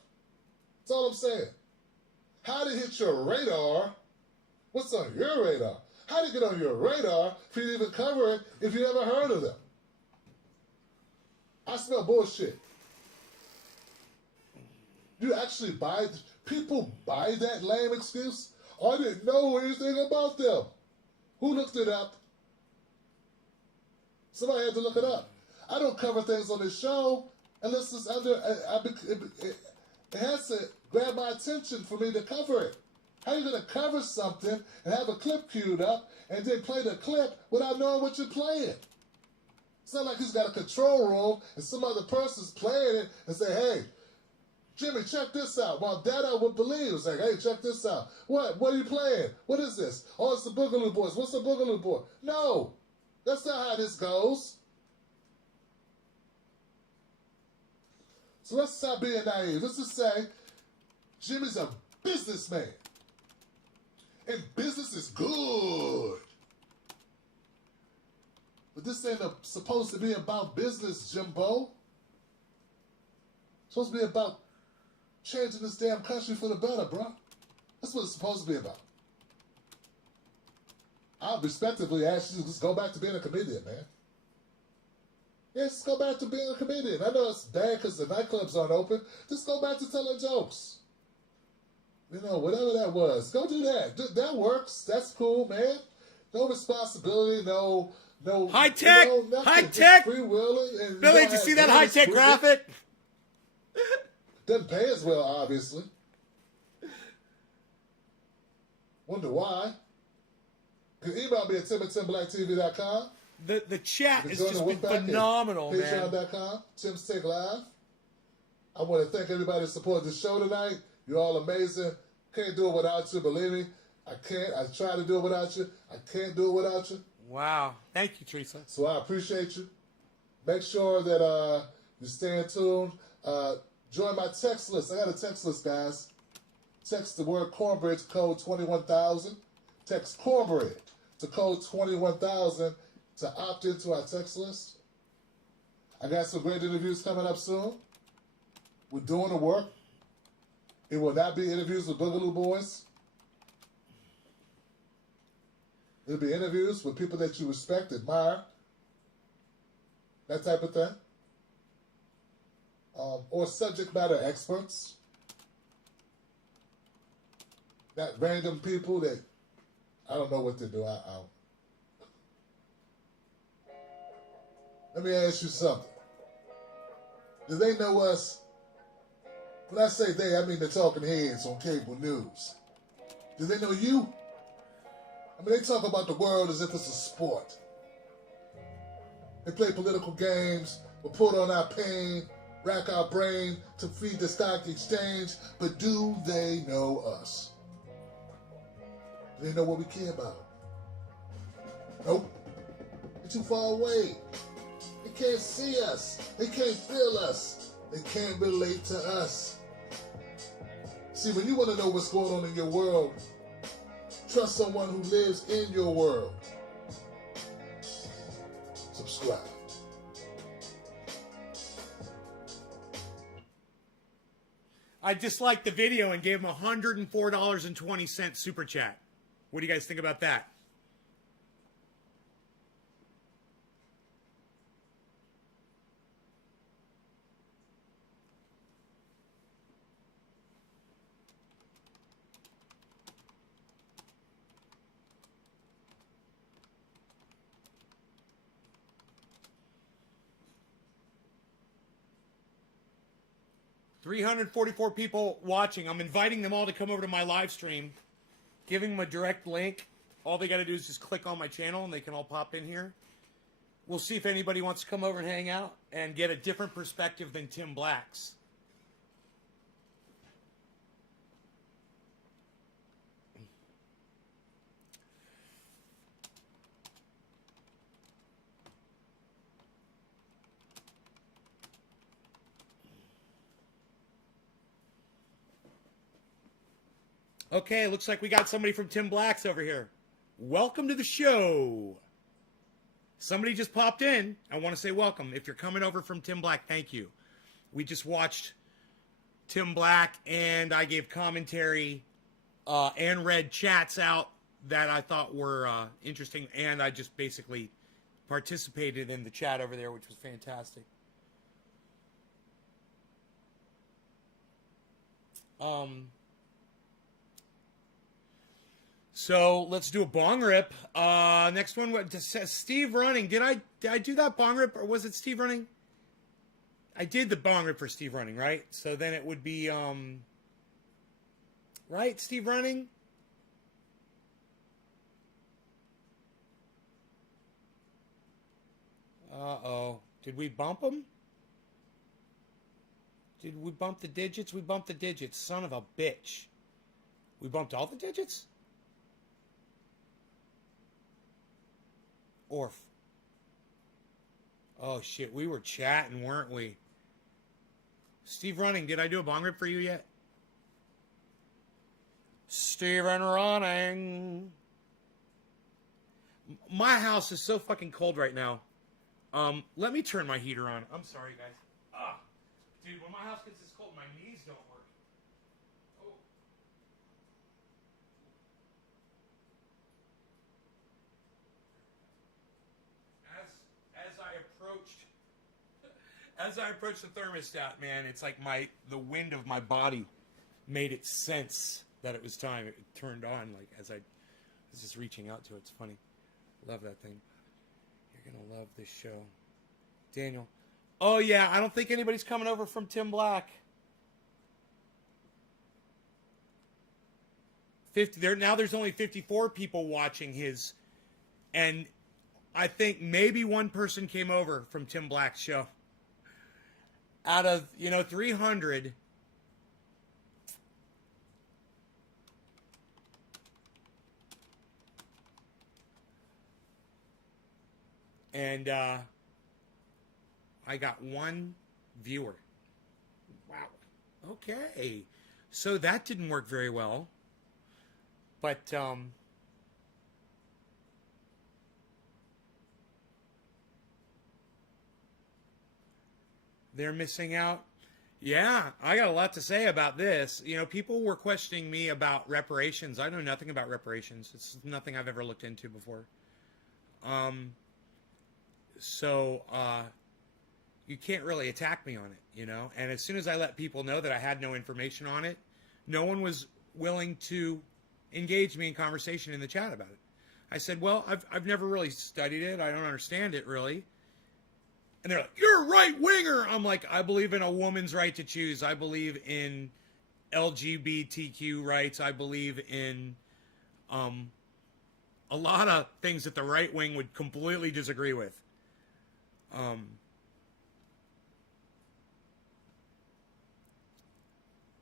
That's all I'm saying. How did it hit your radar? What's on your radar? How did it get on your radar for you to even cover it if you never heard of them? I smell bullshit. You actually people buy that lame excuse? I didn't know anything about them. Who looked it up? Somebody had to look it up. I don't cover things on this show unless it's it has to grab my attention for me to cover it. How are you going to cover something and have a clip queued up and then play the clip without knowing what you're playing? It's not like he's got a control room and some other person's playing it and say, hey, Jimmy, check this out. Well, that I would believe. It's like, hey, check this out. What? What are you playing? What is this? Oh, it's the Boogaloo Boys. What's the Boogaloo Boy? No, that's not how this goes. So let's stop being naive. Let's just say Jimmy's a businessman. And business is good. But this ain't supposed to be about business, Jimbo. It's supposed to be about changing this damn country for the better, bro. That's what it's supposed to be about. I'll respectively ask you to just go back to being a comedian, man. Yeah, just go back to being a comedian. I know it's bad because the nightclubs aren't open. Just go back to telling jokes. You know, whatever that was. Go do that. That works. That's cool, man. No responsibility, no high tech, high tech. Free willing. Billy, did you see that high tech graphic? Doesn't pay as well, obviously. Wonder why. You can email me at tim@timbblacktv.com. The chat You has can join just the been Wolfpack at phenomenal, man. Patreon.com. Tim's Take Live. I want to thank everybody that supported the show tonight. You're all amazing. Can't do it without you. Believe me, I can't. I try to do it without you. I can't do it without you. Wow. Thank you, Teresa. So I appreciate you. Make sure that you stay tuned. Join my text list. I got a text list, guys. Text the word cornbread to code 21,000. Text cornbread to code 21,000 to opt into our text list. I got some great interviews coming up soon. We're doing the work. It will not be interviews with Boogaloo Boys. It'll be interviews with people that you respect, admire, that type of thing. Or subject matter experts. Not random people that I don't know what to do. Let me ask you something. Do they know us? When I say they, I mean the talking heads on cable news. Do they know you? I mean, they talk about the world as if it's a sport. They play political games, report on our pain, rack our brain to feed the stock exchange, but do they know us? Do they know what we care about? Nope. They're too far away. They can't see us. They can't feel us. They can't relate to us. See, when you want to know what's going on in your world, trust someone who lives in your world. Subscribe. I disliked the video and gave him $104.20 super chat. What do you guys think about that? $344 people watching. I'm inviting them all to come over to my live stream. Giving them a direct link. All they got to do is just click on my channel and they can all pop in here. We'll see if anybody wants to come over and hang out and get a different perspective than Tim Black's. Okay, looks like we got somebody from Tim Black's over here. Welcome to the show. Somebody just popped in. I want to say welcome. If you're coming over from Tim Black, thank you. We just watched Tim Black, and I gave commentary and read chats out that I thought were interesting, and I just basically participated in the chat over there, which was fantastic. So let's do a bong rip. Next one, what says Steve Running? Did I do that bong rip, or was it Steve Running? I did the bong rip for Steve Running, right? So then it would be right, Steve Running. Uh-oh. Did we bump him? Did we bump the digits? We bumped the digits. Son of a bitch. We bumped all the digits? Orf. Oh, shit. We were chatting, weren't we? Steve Running, did I do a bong rip for you yet? Steven Running. My house is so fucking cold right now. Let me turn my heater on. I'm sorry, guys. Dude, when my house gets this cold, my knees don't work. Oh. As I approached the thermostat, man, it's like the wind of my body made it sense that it was time. It turned on, like, as I was just reaching out to it. It's funny. Love that thing. You're going to love this show. Daniel. Oh, yeah, I don't think anybody's coming over from Tim Black. there's only 54 people watching his, and I think maybe one person came over from Tim Black's show. Out of 300. And I got one viewer. Wow. Okay. So that didn't work very well. But they're missing out. Yeah, I got a lot to say about this. People were questioning me about reparations. I know nothing about reparations. It's nothing I've ever looked into before. So you can't really attack me on it, And as soon as I let people know that I had no information on it, no one was willing to engage me in conversation in the chat about it. I said, well, I've never really studied it. I don't understand it really. And they're like, you're a right-winger. I'm like, I believe in a woman's right to choose. I believe in LGBTQ rights. I believe in a lot of things that the right wing would completely disagree with.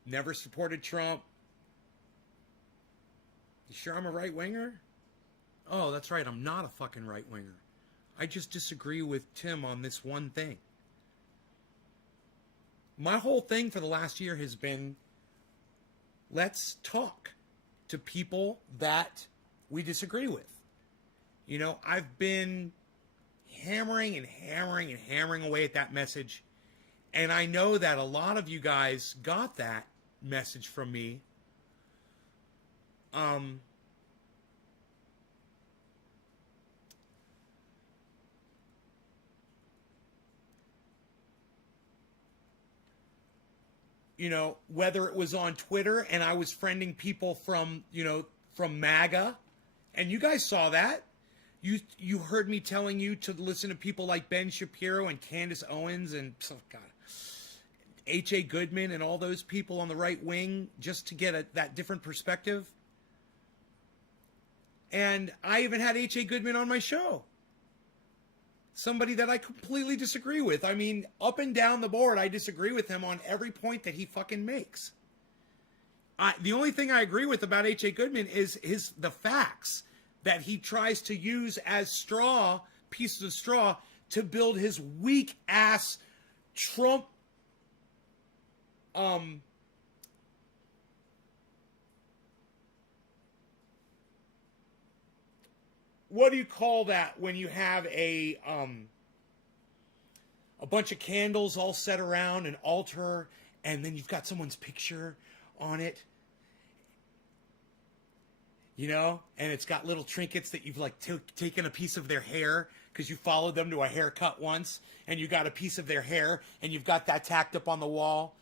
Never supported Trump. You sure I'm a right-winger? Oh, that's right. I'm not a fucking right-winger. I just disagree with Tim on this one thing. My whole thing for the last year has been, let's talk to people that we disagree with. I've been hammering and hammering and hammering away at that message. And I know that a lot of you guys got that message from me. Whether it was on Twitter and I was friending people from MAGA, and you guys saw that. You heard me telling you to listen to people like Ben Shapiro and Candace Owens and H.A. Goodman and all those people on the right wing just to get that different perspective. And I even had H.A. Goodman on my show. Somebody that I completely disagree with. I mean, up and down the board, I disagree with him on every point that he fucking makes. The only thing I agree with about H.A. Goodman is the facts that he tries to use as pieces of straw to build his weak ass Trump what do you call that when you have a bunch of candles all set around an altar and then you've got someone's picture on it, and it's got little trinkets that you've taken a piece of their hair because you followed them to a haircut once and you got a piece of their hair and you've got that tacked up on the wall.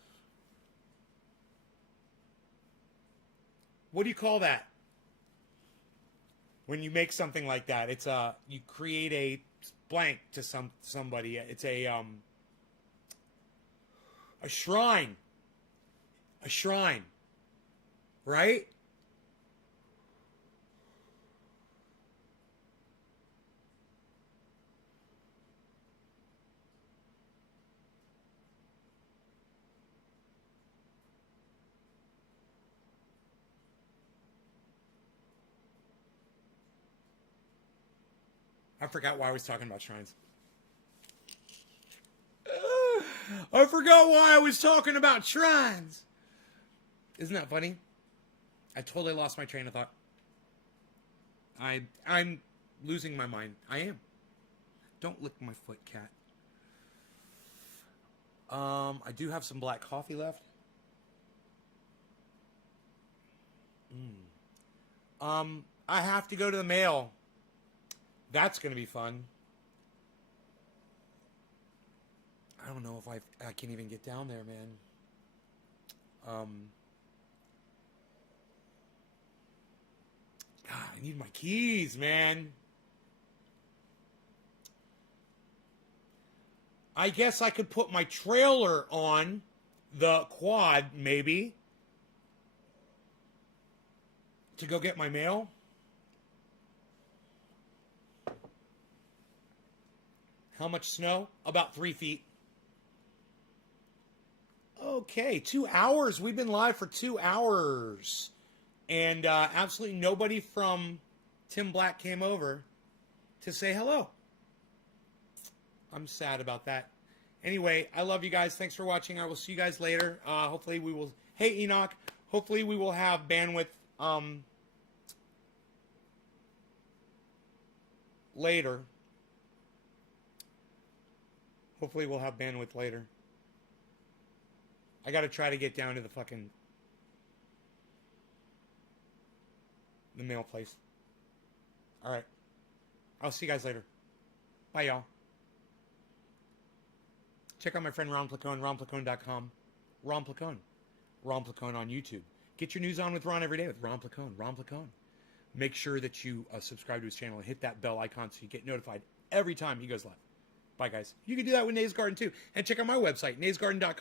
What do you call that? When you make something like that, it's you create a blank to somebody. It's a shrine. A shrine. Right? I forgot why I was talking about shrines. I forgot why I was talking about shrines. Isn't that funny? I totally lost my train of thought. I'm losing my mind. I am. Don't lick my foot, cat. I do have some black coffee left. I have to go to the mail. That's going to be fun. I don't know if I can even get down there, man. God, I need my keys, man. I guess I could put my trailer on the quad, maybe. to go get my mail. How much snow? About 3 feet. Okay, 2 hours. We've been live for 2 hours. And absolutely nobody from Tim Black came over to say hello. I'm sad about that. Anyway, I love you guys. Thanks for watching. I will see you guys later. Hopefully we will... Hey, Enoch. Hopefully we will have bandwidth later. Hopefully we'll have bandwidth later. I got to try to get down to the mail place. All right. I'll see you guys later. Bye, y'all. Check out my friend Ron Placone, ronplacone.com. Ron Placone. Ron Placone on YouTube. Get your news on with Ron every day with Ron Placone. Ron Placone. Make sure that you subscribe to his channel and hit that bell icon so you get notified every time he goes live. Bye, guys. You can do that with Nays Garden, too. And check out my website, naysgarden.com.